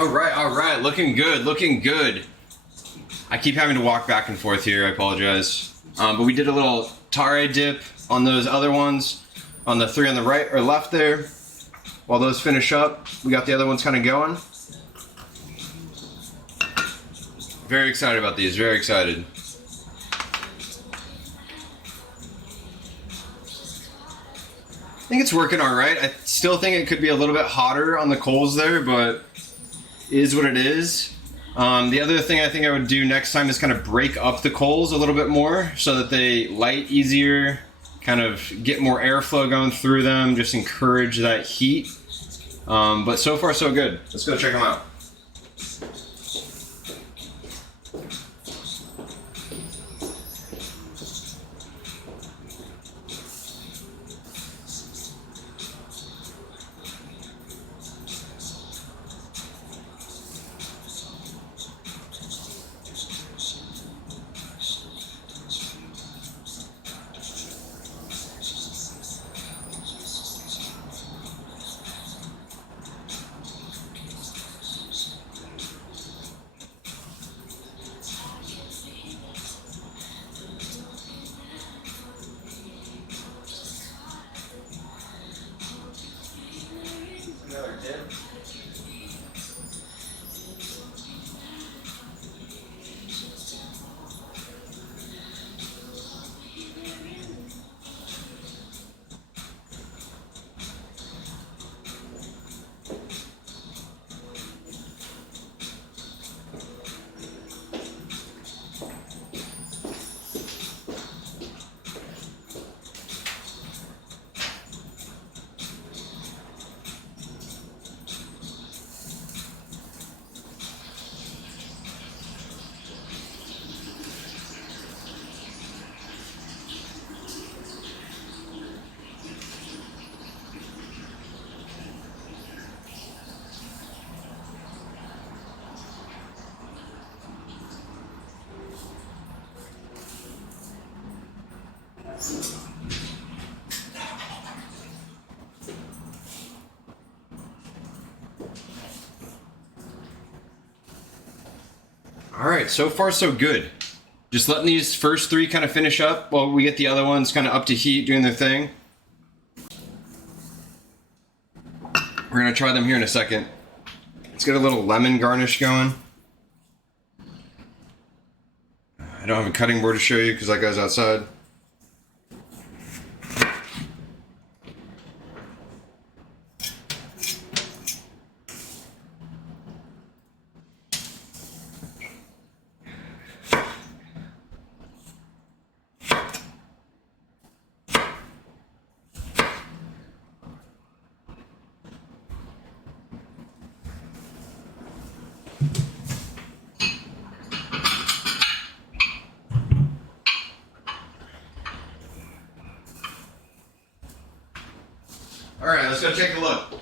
All right. Looking good, looking good. I keep having to walk back and forth here. I apologize. But we did a little Tare dip on those other ones, on the 3 on the right or left there. While those finish up, we got the other ones kind of going. Very excited about these, very excited. I think it's working all right. I still think it could be a little bit hotter on the coals there, but it is what it is. The other thing I think I would do next time is kind of break up the coals a little bit more so that they light easier, kind of get more airflow going through them, just encourage that heat. But so far so good. Let's go check them out. Another dip. All right, so far so good. Just letting these first 3 kind of finish up while we get the other ones kind of up to heat, doing their thing. We're gonna try them here in a second. Let's get a little lemon garnish going. I don't have a cutting board to show you because that guy's outside. All right, let's go take a look.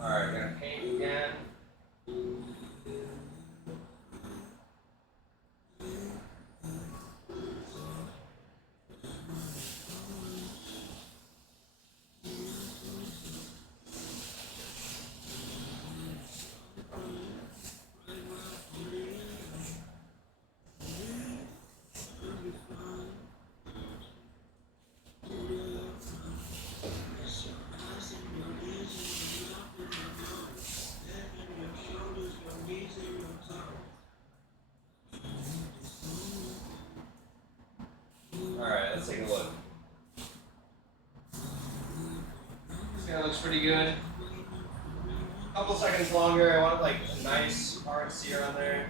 All right, we're gonna paint again. All right, let's take a look. This guy looks pretty good. Couple seconds longer. I want like a nice RFC around there.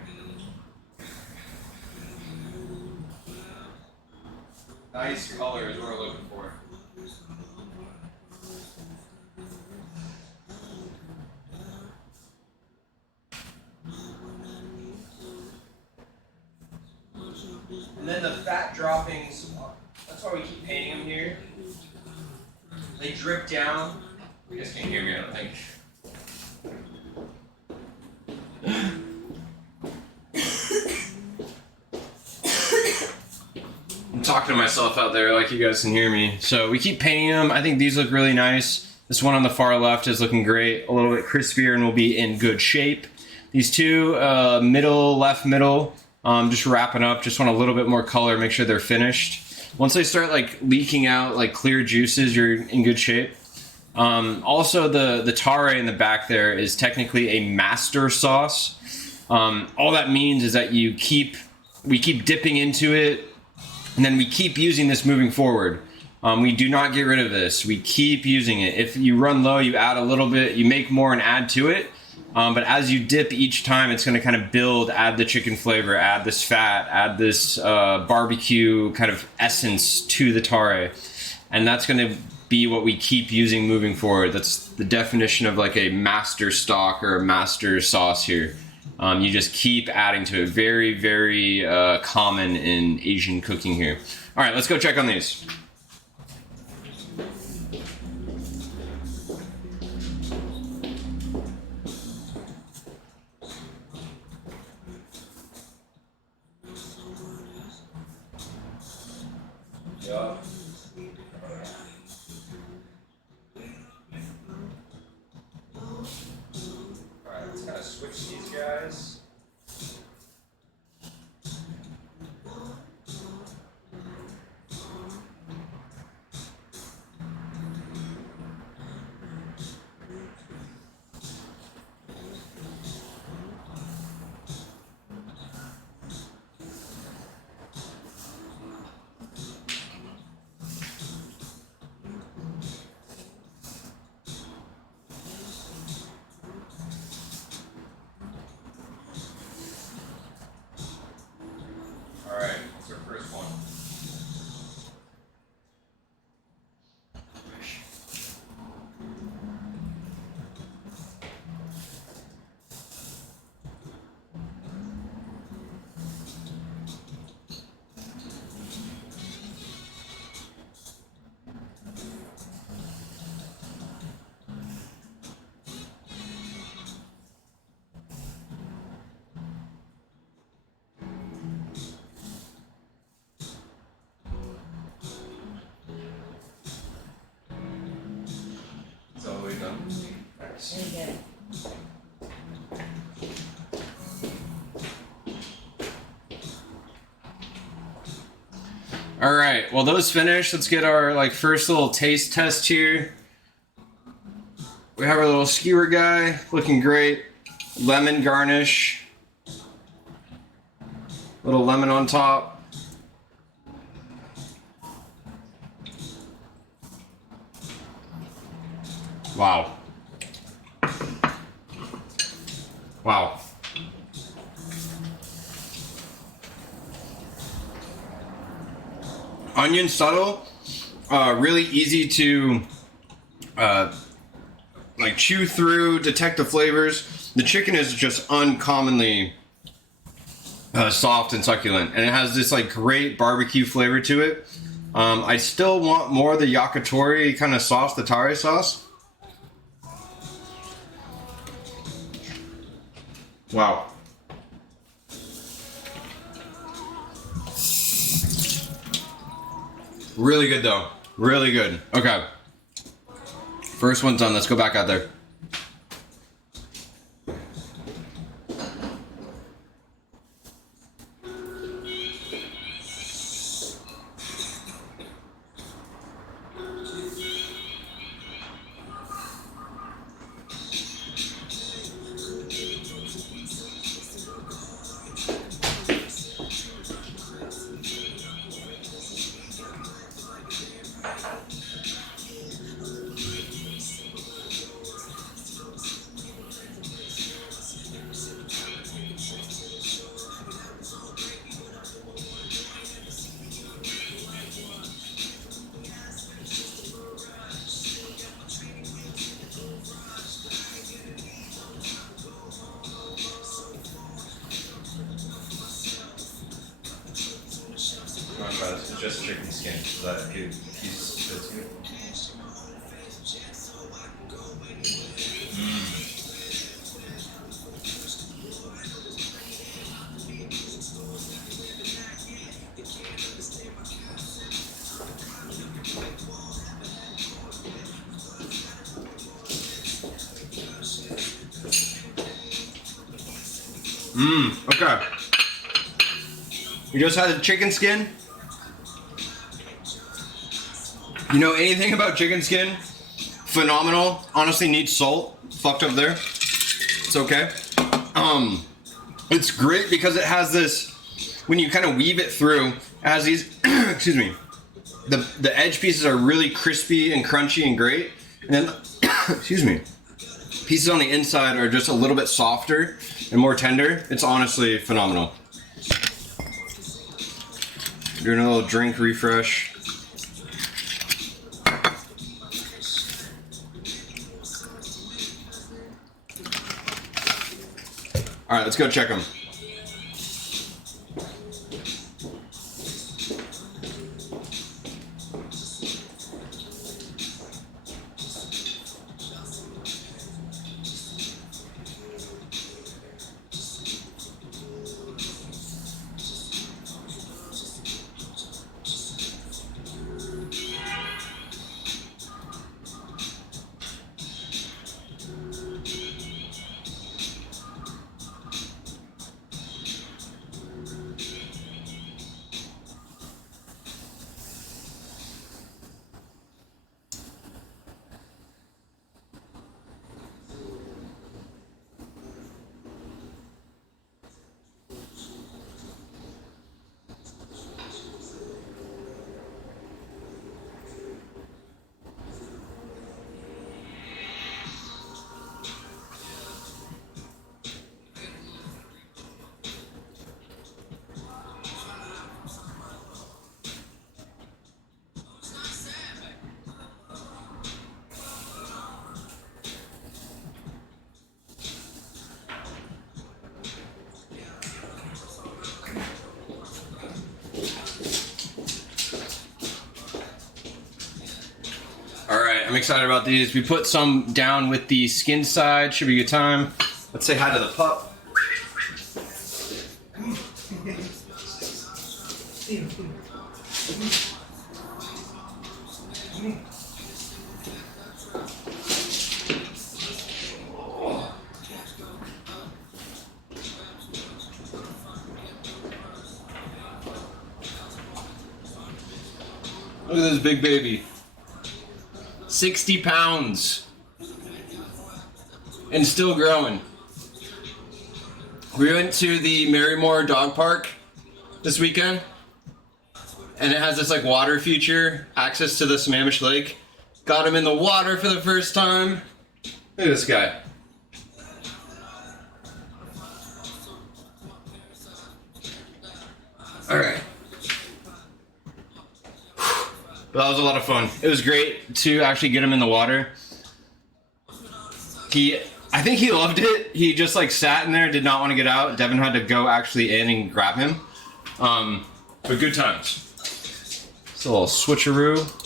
Nice color is what we're looking for. And then the fat droppings, that's why we keep painting them here. They drip down. You guys can't hear me, I don't think. I'm talking to myself out there like you guys can hear me. So we keep painting them. I think these look really nice. This one on the far left is looking great, a little bit crispier and will be in good shape. These two, left middle, just wrapping up, just want a little bit more color, make sure they're finished. Once they start like leaking out like clear juices, you're in good shape. Also the Tare in the back there is technically a master sauce. All that means is that we keep dipping into it, and then we keep using this moving forward. We do not get rid of this. We keep using it. If you run low, you add a little bit, you make more and add to it. But as you dip each time, it's going to kind of build, add the chicken flavor, add this fat, add this barbecue kind of essence to the Tare. And that's going to be what we keep using moving forward. That's the definition of like a master stock or a master sauce here. You just keep adding to it. Very, very common in Asian cooking here. All right, let's go check on these. Yeah. Alright, let's kind of switch these guys. Alright, what's our first one? It's all the way done. Nice. Very good. All right, well those finished. Let's get our like first little taste test here. We have our little skewer guy, looking great. Lemon garnish. Little lemon on top. Wow. Wow. Onion subtle, really easy to like chew through, detect the flavors. The chicken is just uncommonly soft and succulent, and it has this like great barbecue flavor to it. I still want more of the yakitori kind of sauce, the Tare sauce. Wow. Really good though. Really good. Okay. First one's done. Let's go back out there. just chicken skin. Is that a good piece of it too? Okay. We just had the chicken skin. You know anything about chicken skin? Phenomenal. Honestly, needs salt. Fucked up there. It's okay. It's great because it has this. When you kind of weave it through, it has these. Excuse me. The edge pieces are really crispy and crunchy and great, and then excuse me. Pieces on the inside are just a little bit softer and more tender. It's honestly phenomenal. Doing a little drink refresh. All right, let's go check them. I'm excited about these. We put some down with the skin side. Should be a good time. Let's say hi to the pup. Look at this big baby. 60 pounds and still growing. We went to the Marymore Dog Park this weekend, and it has this like water feature, access to the Sammamish Lake. Got him in the water for the first time. Look at this guy. All right. But that was a lot of fun. It was great to actually get him in the water. I think he loved it. He just like sat in there, did not want to get out. Devin had to go actually in and grab him. But good times. It's a little switcheroo.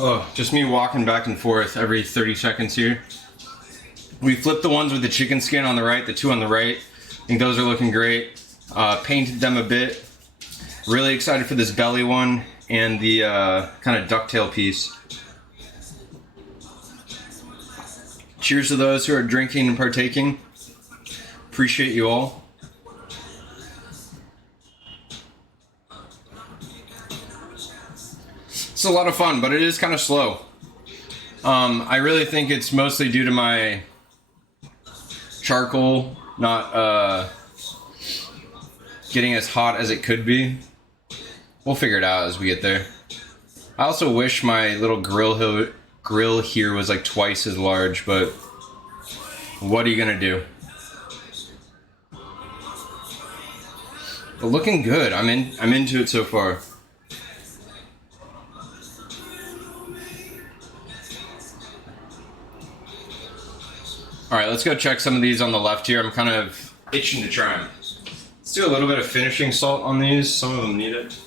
Oh, just me walking back and forth every 30 seconds here. We flipped the ones with the chicken skin on the right, the two on the right. I think those are looking great. Painted them a bit. Really excited for this belly one. and the kind of ducktail piece. Cheers to those who are drinking and partaking. Appreciate you all. It's a lot of fun, but it is kind of slow. I really think it's mostly due to my charcoal not getting as hot as it could be. We'll figure it out as we get there. I also wish my little grill here was like twice as large, but what are you gonna do? But looking good. I'm into it so far. All right, let's go check some of these on the left here. I'm kind of itching to try them. Let's do a little bit of finishing salt on these. Some of them need it.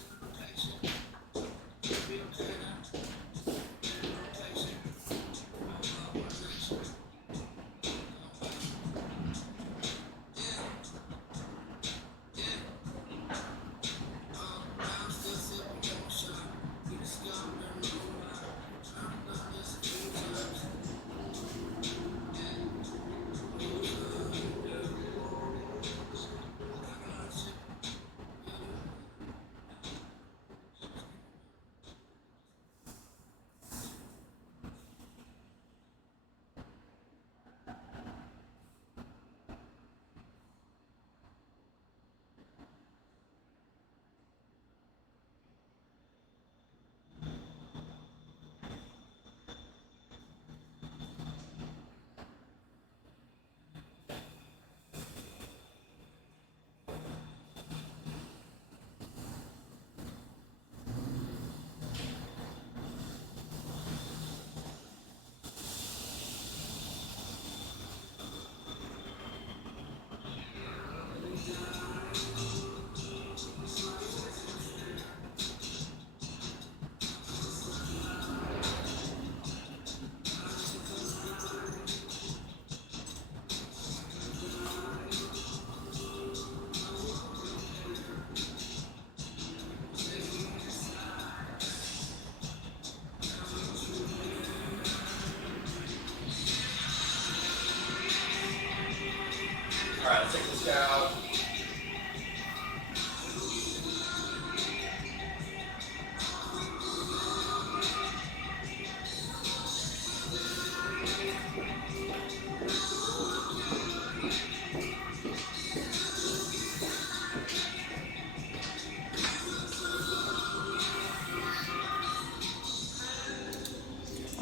Alright, let's take this guy out.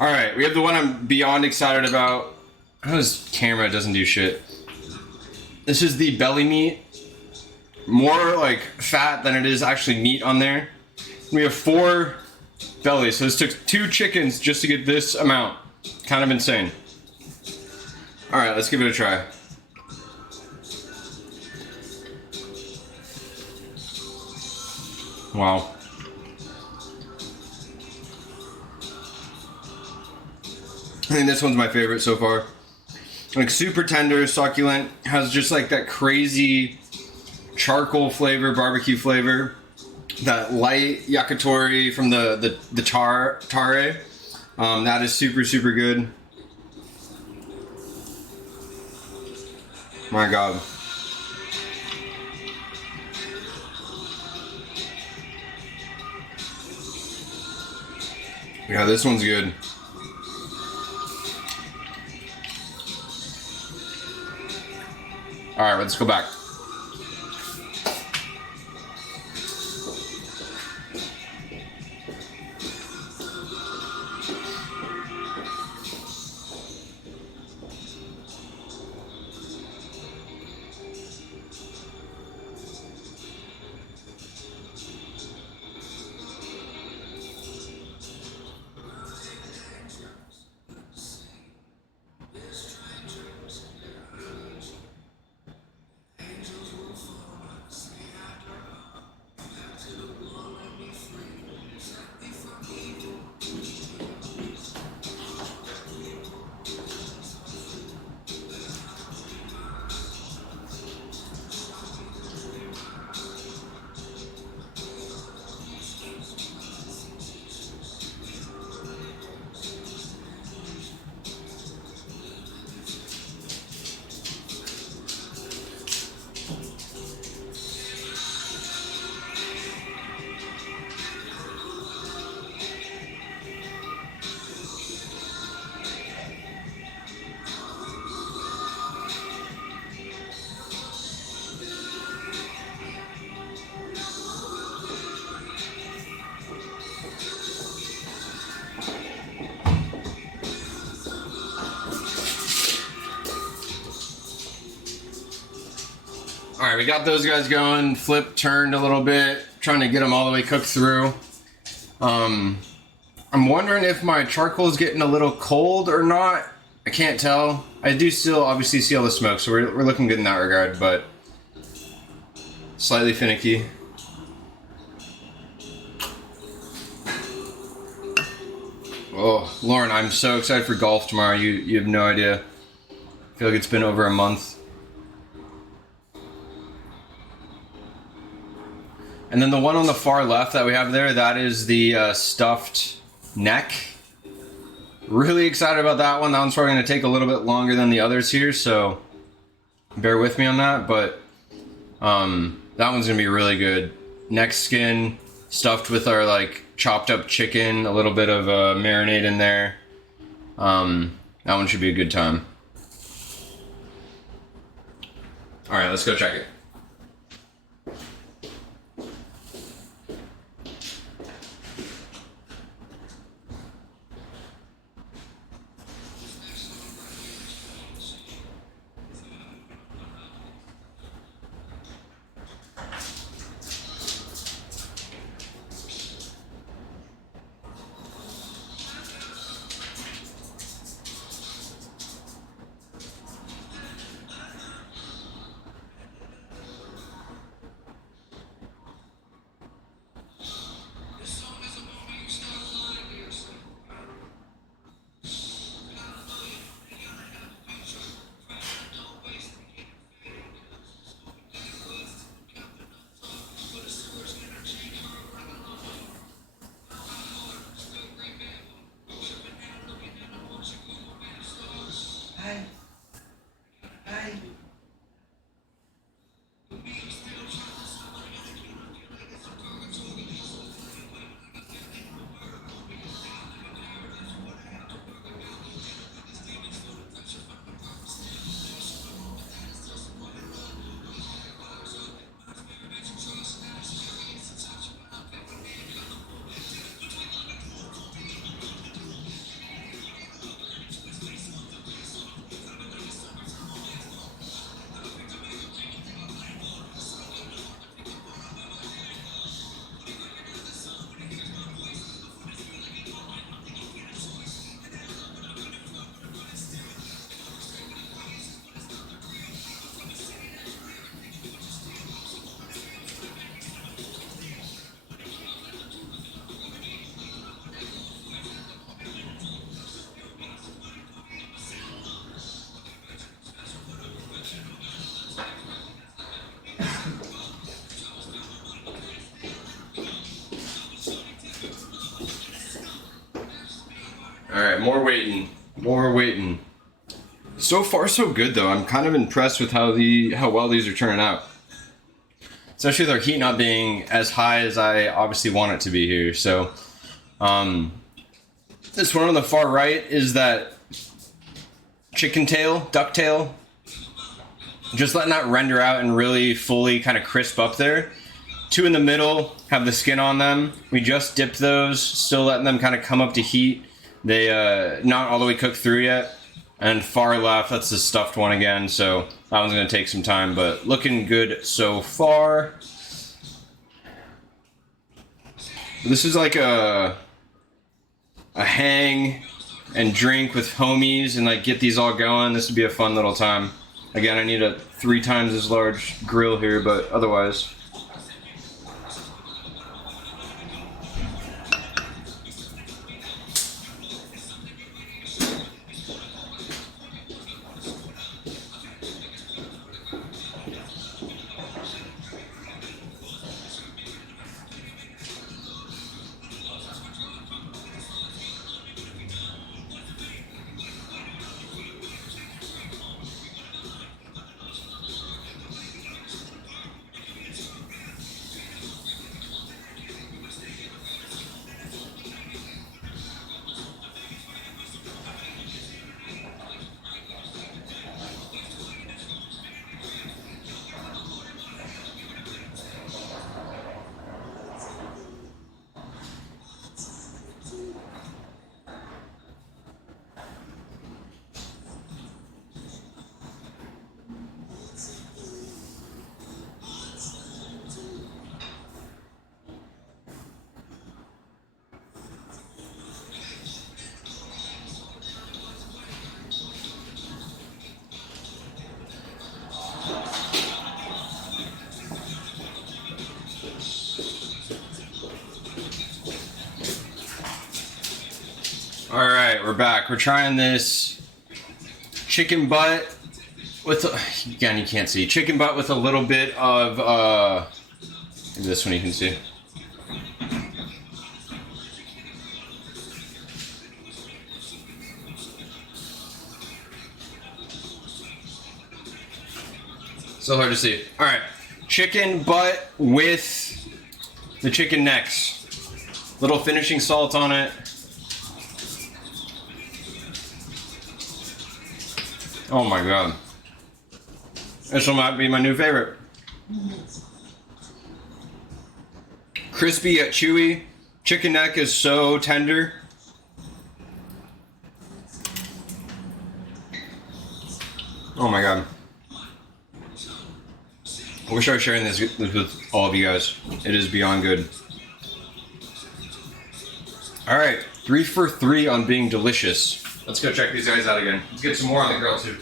All right, we have the one I'm beyond excited about. I know this camera doesn't do shit. This is the belly meat. More like fat than it is actually meat on there. We have 4 bellies, so this took 2 chickens just to get this amount. Kind of insane. All right, let's give it a try. Wow. I think this one's my favorite so far. Like super tender, succulent, has just like that crazy charcoal flavor, barbecue flavor. That light yakitori from the Tare. That is super, super good. My God. Yeah, this one's good. All right, let's go back. All right, we got those guys going. Flip turned a little bit, trying to get them all the way cooked through. I'm wondering if my charcoal is getting a little cold or not. I can't tell. I do still obviously see all the smoke, so we're looking good in that regard, but slightly finicky. Oh, Lauren, I'm so excited for golf tomorrow. You have no idea. I feel like it's been over a month. And then the one on the far left that we have there, that is the stuffed neck. Really excited about that one. That one's probably going to take a little bit longer than the others here, so bear with me on that. But that one's going to be really good. Neck skin stuffed with our like chopped up chicken, a little bit of marinade in there. That one should be a good time. All right, let's go check it. All right, more waiting. More waiting. So far, so good though. I'm kind of impressed with how well these are turning out. Especially their heat not being as high as I obviously want it to be here. So, this one on the far right is that chicken tail, duck tail. Just letting that render out and really fully kind of crisp up there. Two in the middle have the skin on them. We just dipped those, still letting them kind of come up to heat. They not all the way cooked through yet. And far left, that's the stuffed one again, so that one's going to take some time, but looking good so far. This is like a hang and drink with homies and like get these all going. This would be a fun little time. Again, I need a 3 times as large grill here, but otherwise. All right, we're back. We're trying this chicken butt with, again, you can't see, chicken butt with a little bit of, maybe this one you can see. So hard to see. All right, chicken butt with the chicken necks. Little finishing salt on it. Oh my god. This one might be my new favorite. Crispy yet chewy. Chicken neck is so tender. Oh my god. I wish I was sharing this with all of you guys. It is beyond good. Alright, 3 for 3 on being delicious. Let's go check these guys out again. Let's get some more on the grill too.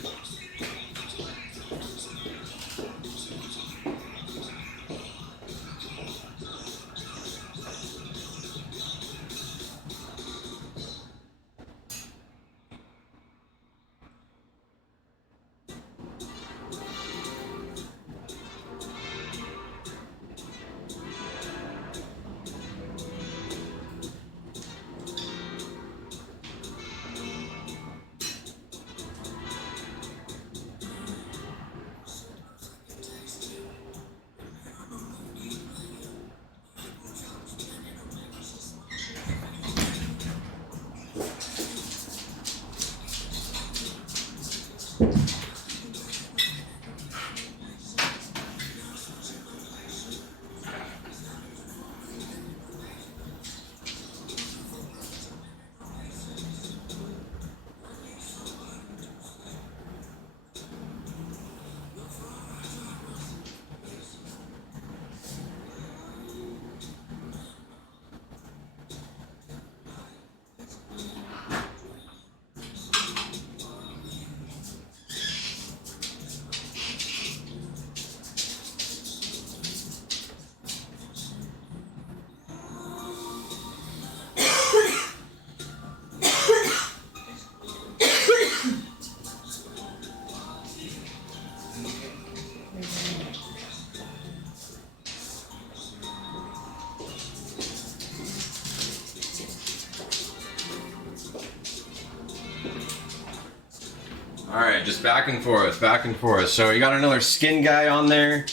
Alright, just back and forth, back and forth. So you got another skin guy on there.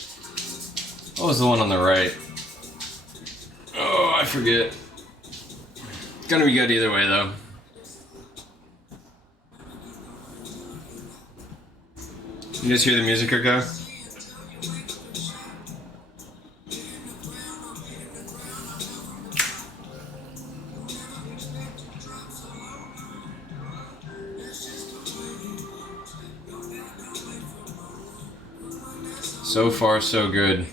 What was the one on the right? Oh, I forget. It's gonna be good either way though. You just hear the music okay? So far, so good.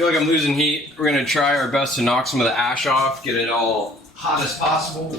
feel like I'm losing heat. We're gonna try our best to knock some of the ash off, get it all hot as possible.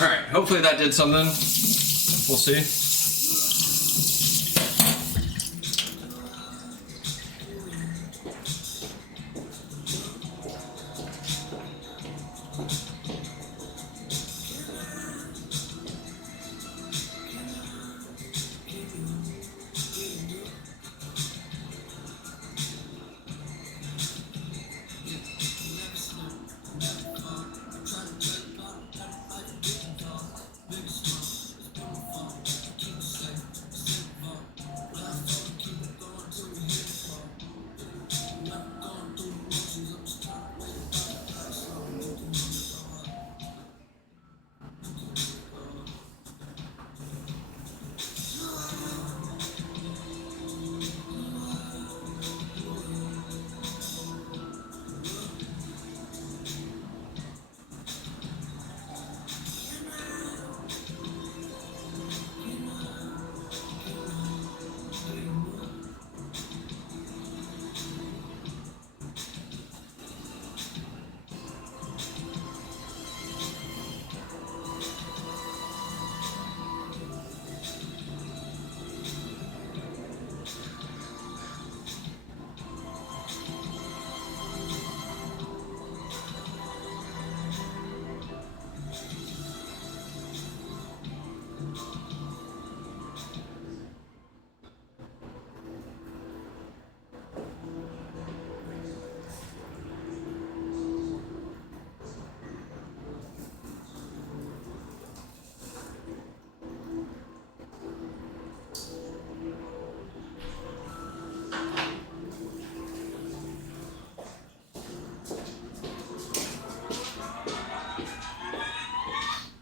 Alright, hopefully that did something. We'll see.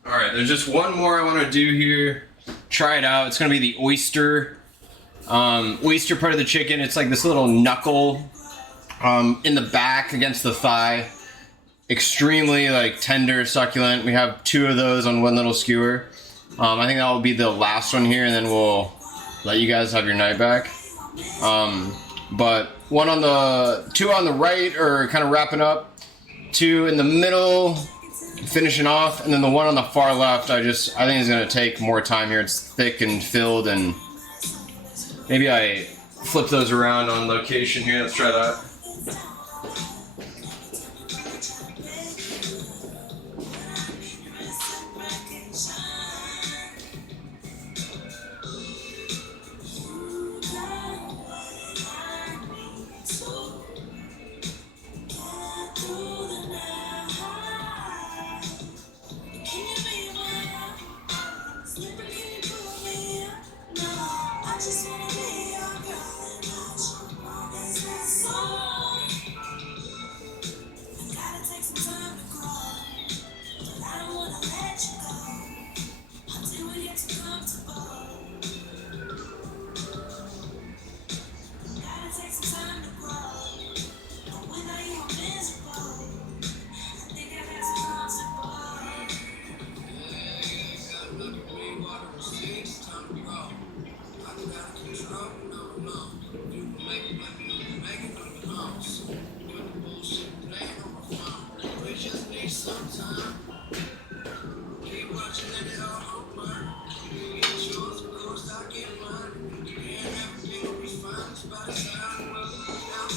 Alright, there's just one more I want to do here. Try it out. It's going to be the oyster. Oyster part of the chicken. It's like this little knuckle in the back against the thigh. Extremely like tender, succulent. We have 2 of those on one little skewer. I think that will be the last one here, and then we'll let you guys have your night back. But 2 on the right are kind of wrapping up. 2 in the middle, finishing off, and then the one on the far left, I think it's gonna take more time here. It's thick and filled, and maybe I flip those around on location here. Let's try that.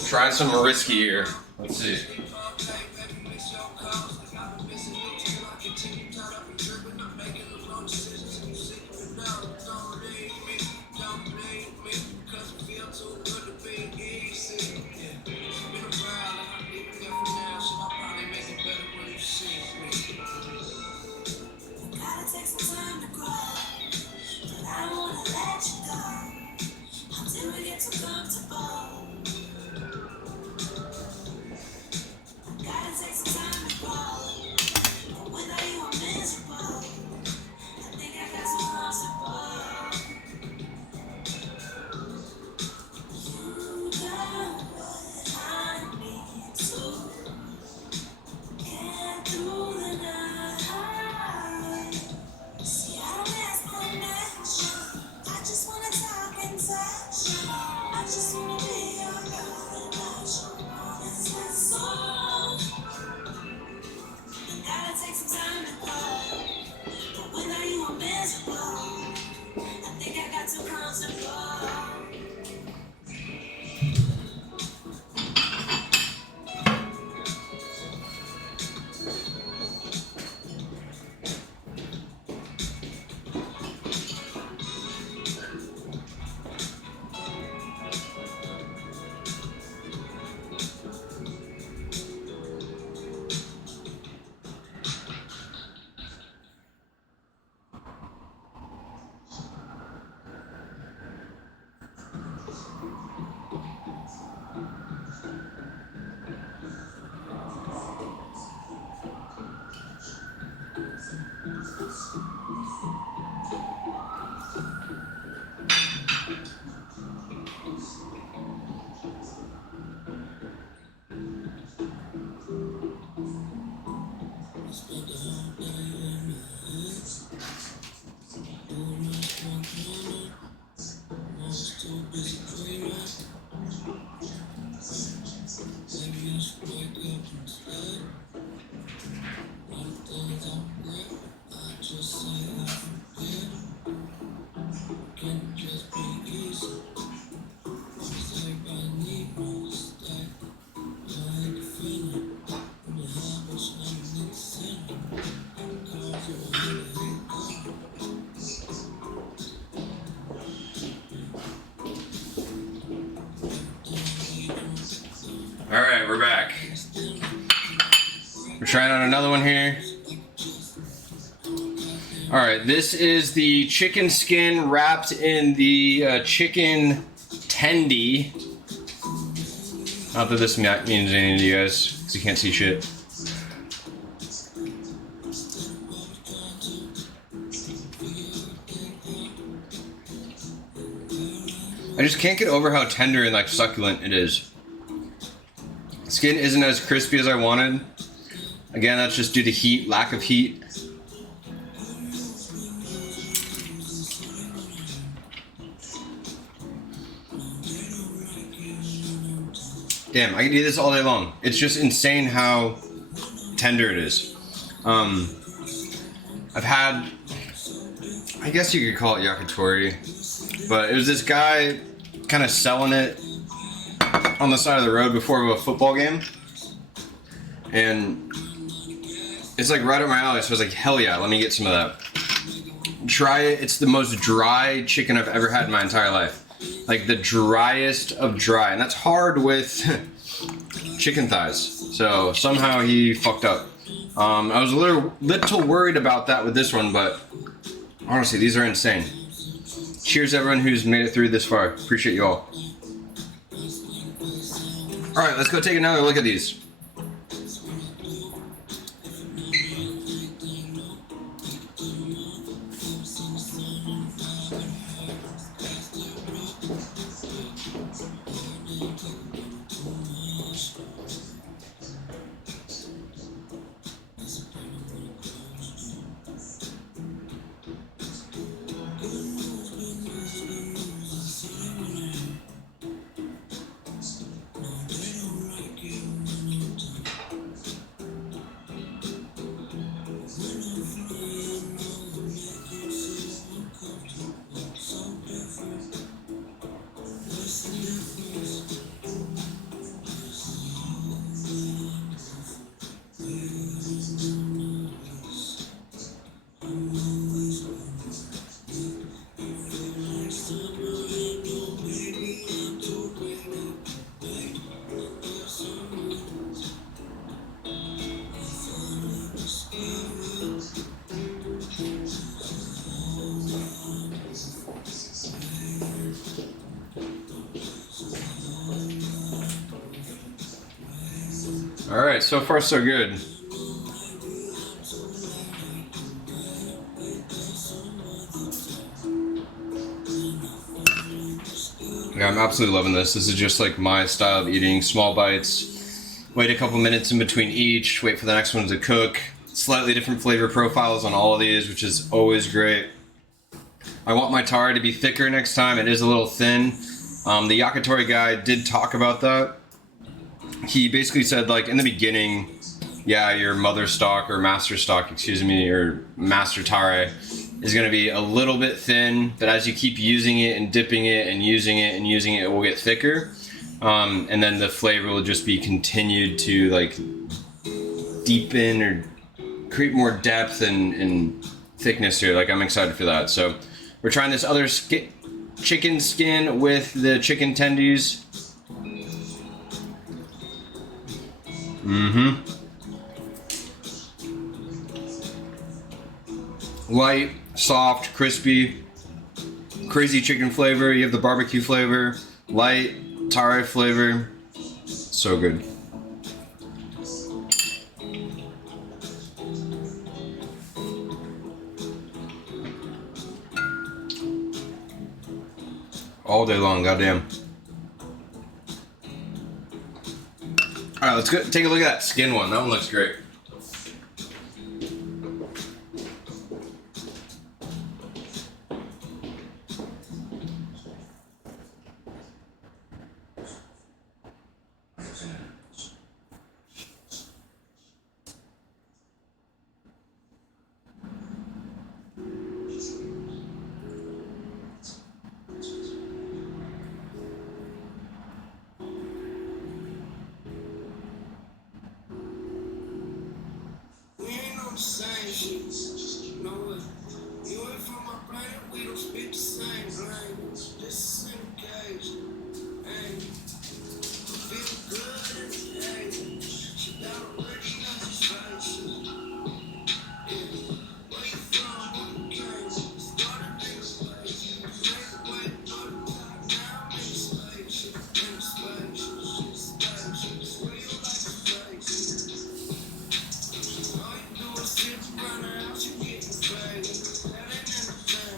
Trying something risky here. Let's see. Alright, we're back. We're trying on another one here. Alright, this is the chicken skin wrapped in the chicken tendy. Not that this means anything to you guys, because you can't see shit. I just can't get over how tender and like succulent it is. Skin isn't as crispy as I wanted. Again, that's just due to heat, lack of heat. Damn, I can eat this all day long. It's just insane how tender it is. I've had, I guess you could call it yakitori, but it was this guy kind of selling it on the side of the road before a football game, and it's like right up my alley, so I was like, hell yeah, let me get some of that. Try it. It's the most dry chicken I've ever had in my entire life. Like the driest of dry, and that's hard with chicken thighs, so somehow he fucked up. I was a little worried about that with this one, but honestly, these are insane. Cheers everyone who's made it through this far. Appreciate you all. Alright, let's go take another look at these. All right, so far so good. Yeah, I'm absolutely loving this. This is just like my style of eating. Small bites, wait a couple minutes in between each, wait for the next one to cook. Slightly different flavor profiles on all of these, which is always great. I want my tare to be thicker next time. It is a little thin. The Yakitori guy did talk about that. He basically said, like, in the beginning, yeah, your mother stock, or master stock, excuse me, or master tare is going to be a little bit thin, but as you keep using it and dipping it and using it and using it, it will get thicker. And then the flavor will just be continued to like deepen or create more depth and thickness to it. Like, I'm excited for that. So we're trying this other chicken skin with the chicken tendies. Light, soft, crispy, crazy chicken flavor. You have the barbecue flavor, light, tare flavor. So good. All day long, goddamn. All right, let's go take a look at that skin one. That one looks great. Same shit, no way. You ain't from my planet, we don't speak the same language. This is engaged, hey. Feel good, hey. She gotta recognize his faces. Yeah. Where you from, where you came? Started in the space. Made the way to the top, now I'm in the spaceship. In the spaceship. Where you like the space? All you do is sit around the house, you getting paid. That ain't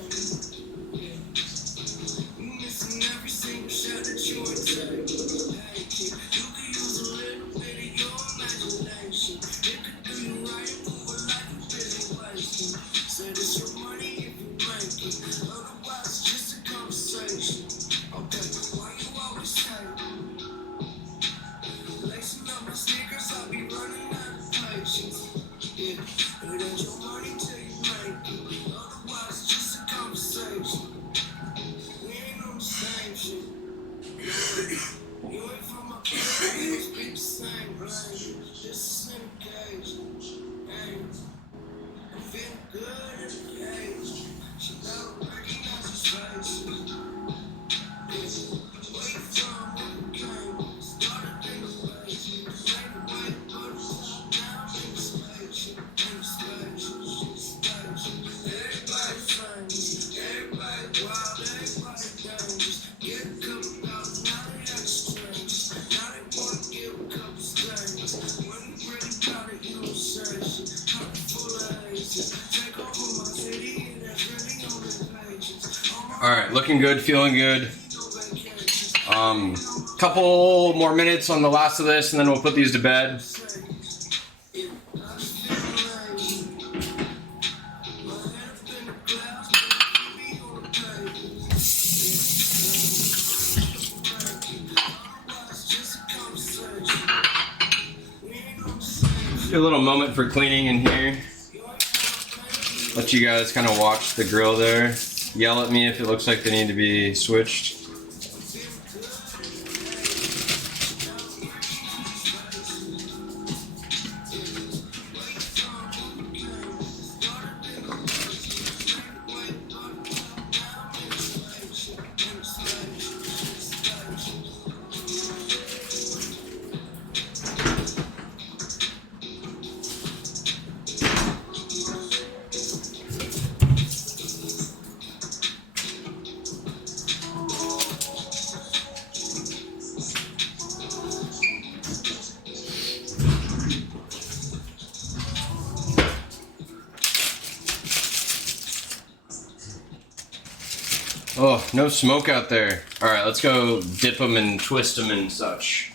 entertaining. Yeah. You missing every single shot that you ain't taking. Hey kid, you could use a little bit of your imagination. It could do you right and move a life you really wasting. Say this your money if you make it. Otherwise it's just a conversation. Okay, why you always hating? Lacing up my sneakers, I'll be running out of patience. Yeah, it ain't your money till you make it. Otherwise, it's just a conversation. We ain't on the same shit. You ain't from my place, we don't speak the same language. This is engaged. Hey, I'm feeling good in the cage. She gotta recognize his faces. Yeah, where you from, where you came? Started in the basement. Made the way to the top, now I'm in the spaceship. In the spaceship. Everybody famous, everybody wild, everybody dangerous. Get a couple thousand, now they act strangers. Now they wanna give a couple strangers. When you really got it, you don't say shit. Pocket full of aces. Take over my city, and that's really on the pages. All right, looking good, feeling good. Couple more minutes on the last of this, and then we'll put these to bed. Do a little moment for cleaning in here. Let you guys kind of watch the grill there. Yell at me if it looks like they need to be switched. Oh, no smoke out there. All right, let's go dip them and twist them and such.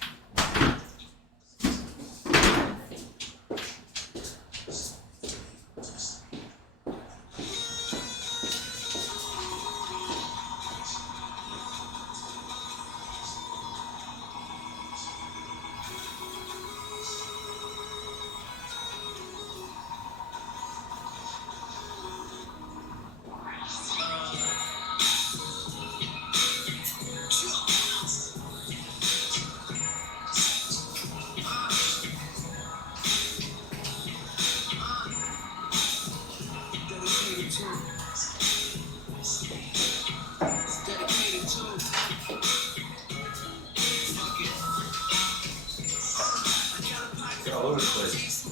All over the place.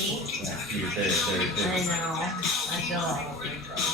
Me? Yeah, you're there. I know. I feel all over the place.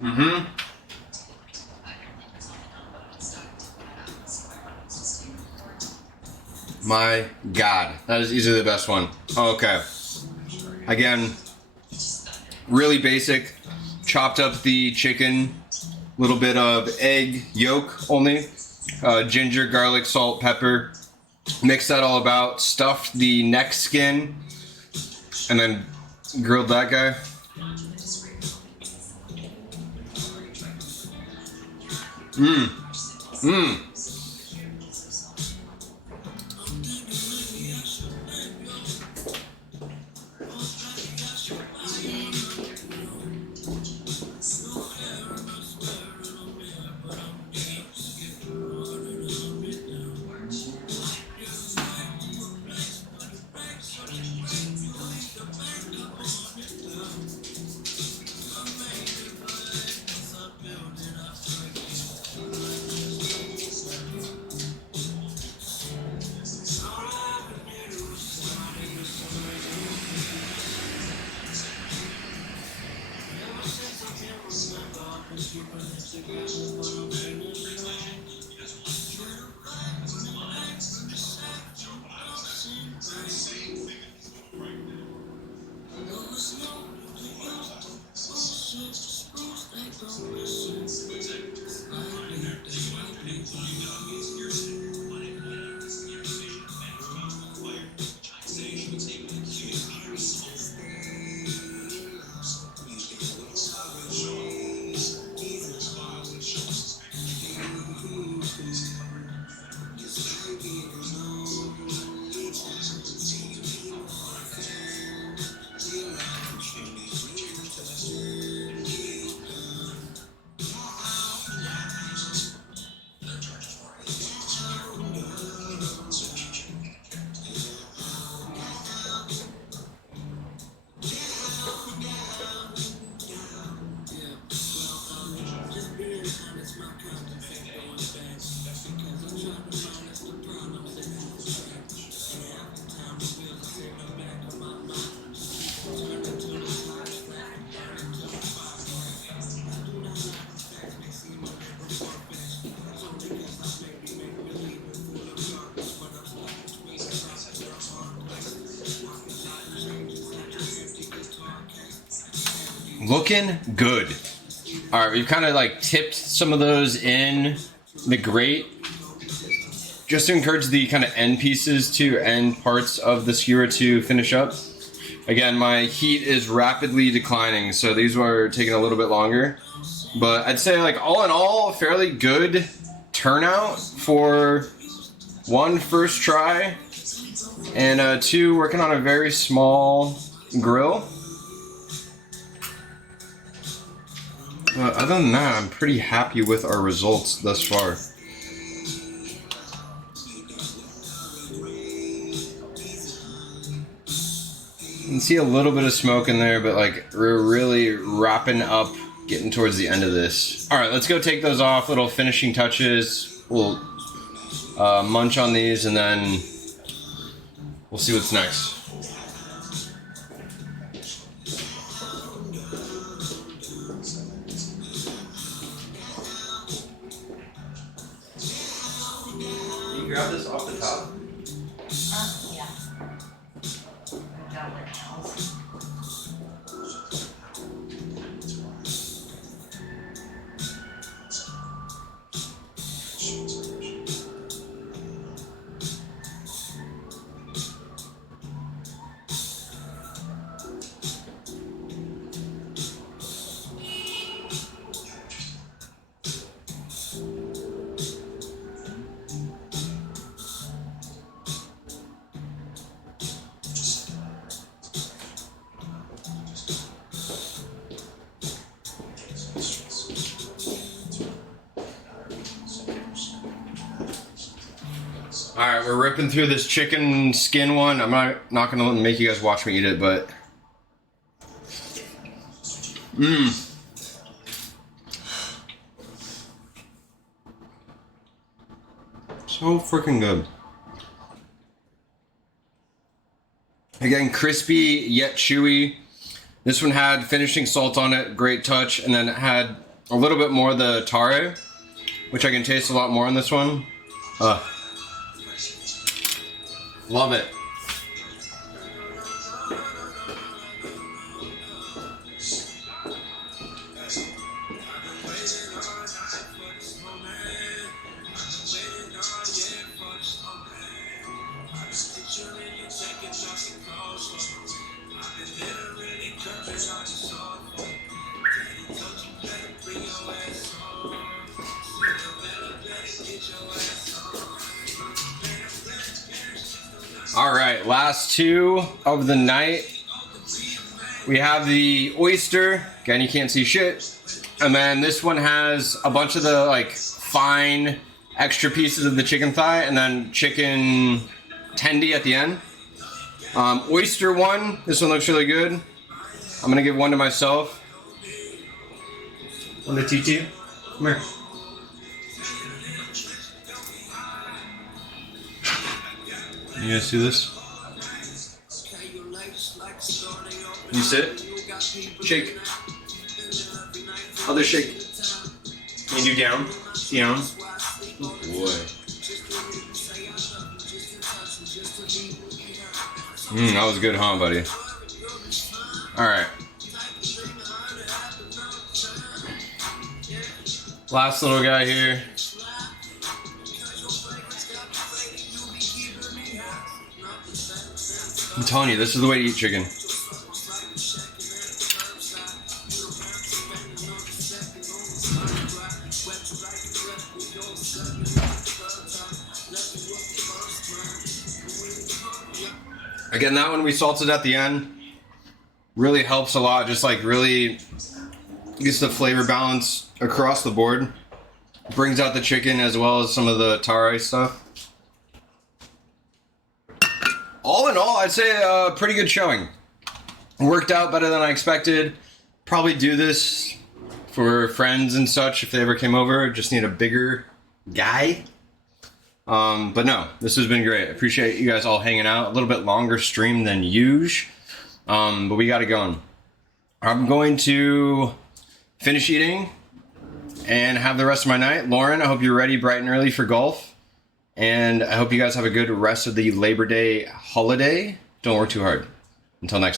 Mm-hmm. My God, that is easily the best one. Okay. Again, really basic. Chopped up the chicken, little bit of egg yolk only, ginger, garlic, salt, pepper. Mix that all about. Stuffed the neck skin, and then grilled that guy. Mmm. Mmm. Looking good. All right, we've kind of like tipped some of those in the grate just to encourage the kind of end pieces to end parts of the skewer to finish up. Again, my heat is rapidly declining, so these were taking a little bit longer. But I'd say like all in all, fairly good turnout for one first try, and two, working on a very small grill. But other than that, I'm pretty happy with our results thus far. You can see a little bit of smoke in there, but like we're really wrapping up, getting towards the end of this. All right, let's go take those off, little finishing touches. We'll munch on these and then we'll see what's next. Can you grab this off the top? Yeah. Got my house. All right, we're ripping through this chicken skin one. I'm not gonna make you guys watch me eat it, but so freaking good. Again, crispy yet chewy. This one had finishing salt on it, great touch, and then it had a little bit more of the tare, which I can taste a lot more on this one. Love it. All right, last two of the night. We have the oyster. Again, you can't see shit. And then this one has a bunch of the like fine extra pieces of the chicken thigh, and then chicken tendy at the end. Oyster one. This one looks really good. I'm gonna give one to myself. One to TT. Come here. You guys see this? You sit. Shake. Other shake. Can you do down? Down. Boy. That was good, huh, buddy? Alright. Last little guy here. I'm telling you, this is the way to eat chicken. Again, that one we salted at the end. Really helps a lot, just like really gets the flavor balance across the board. Brings out the chicken as well as some of the tare stuff. All in all, I'd say a pretty good showing. Worked out better than I expected. Probably do this for friends and such if they ever came over. Just need a bigger guy. But no, this has been great. I appreciate you guys all hanging out. A little bit longer stream than usual. But we got it going. I'm going to finish eating and have the rest of my night. Lauren, I hope you're ready bright and early for golf. And I hope you guys have a good rest of the Labor Day holiday. Don't work too hard. Until next time.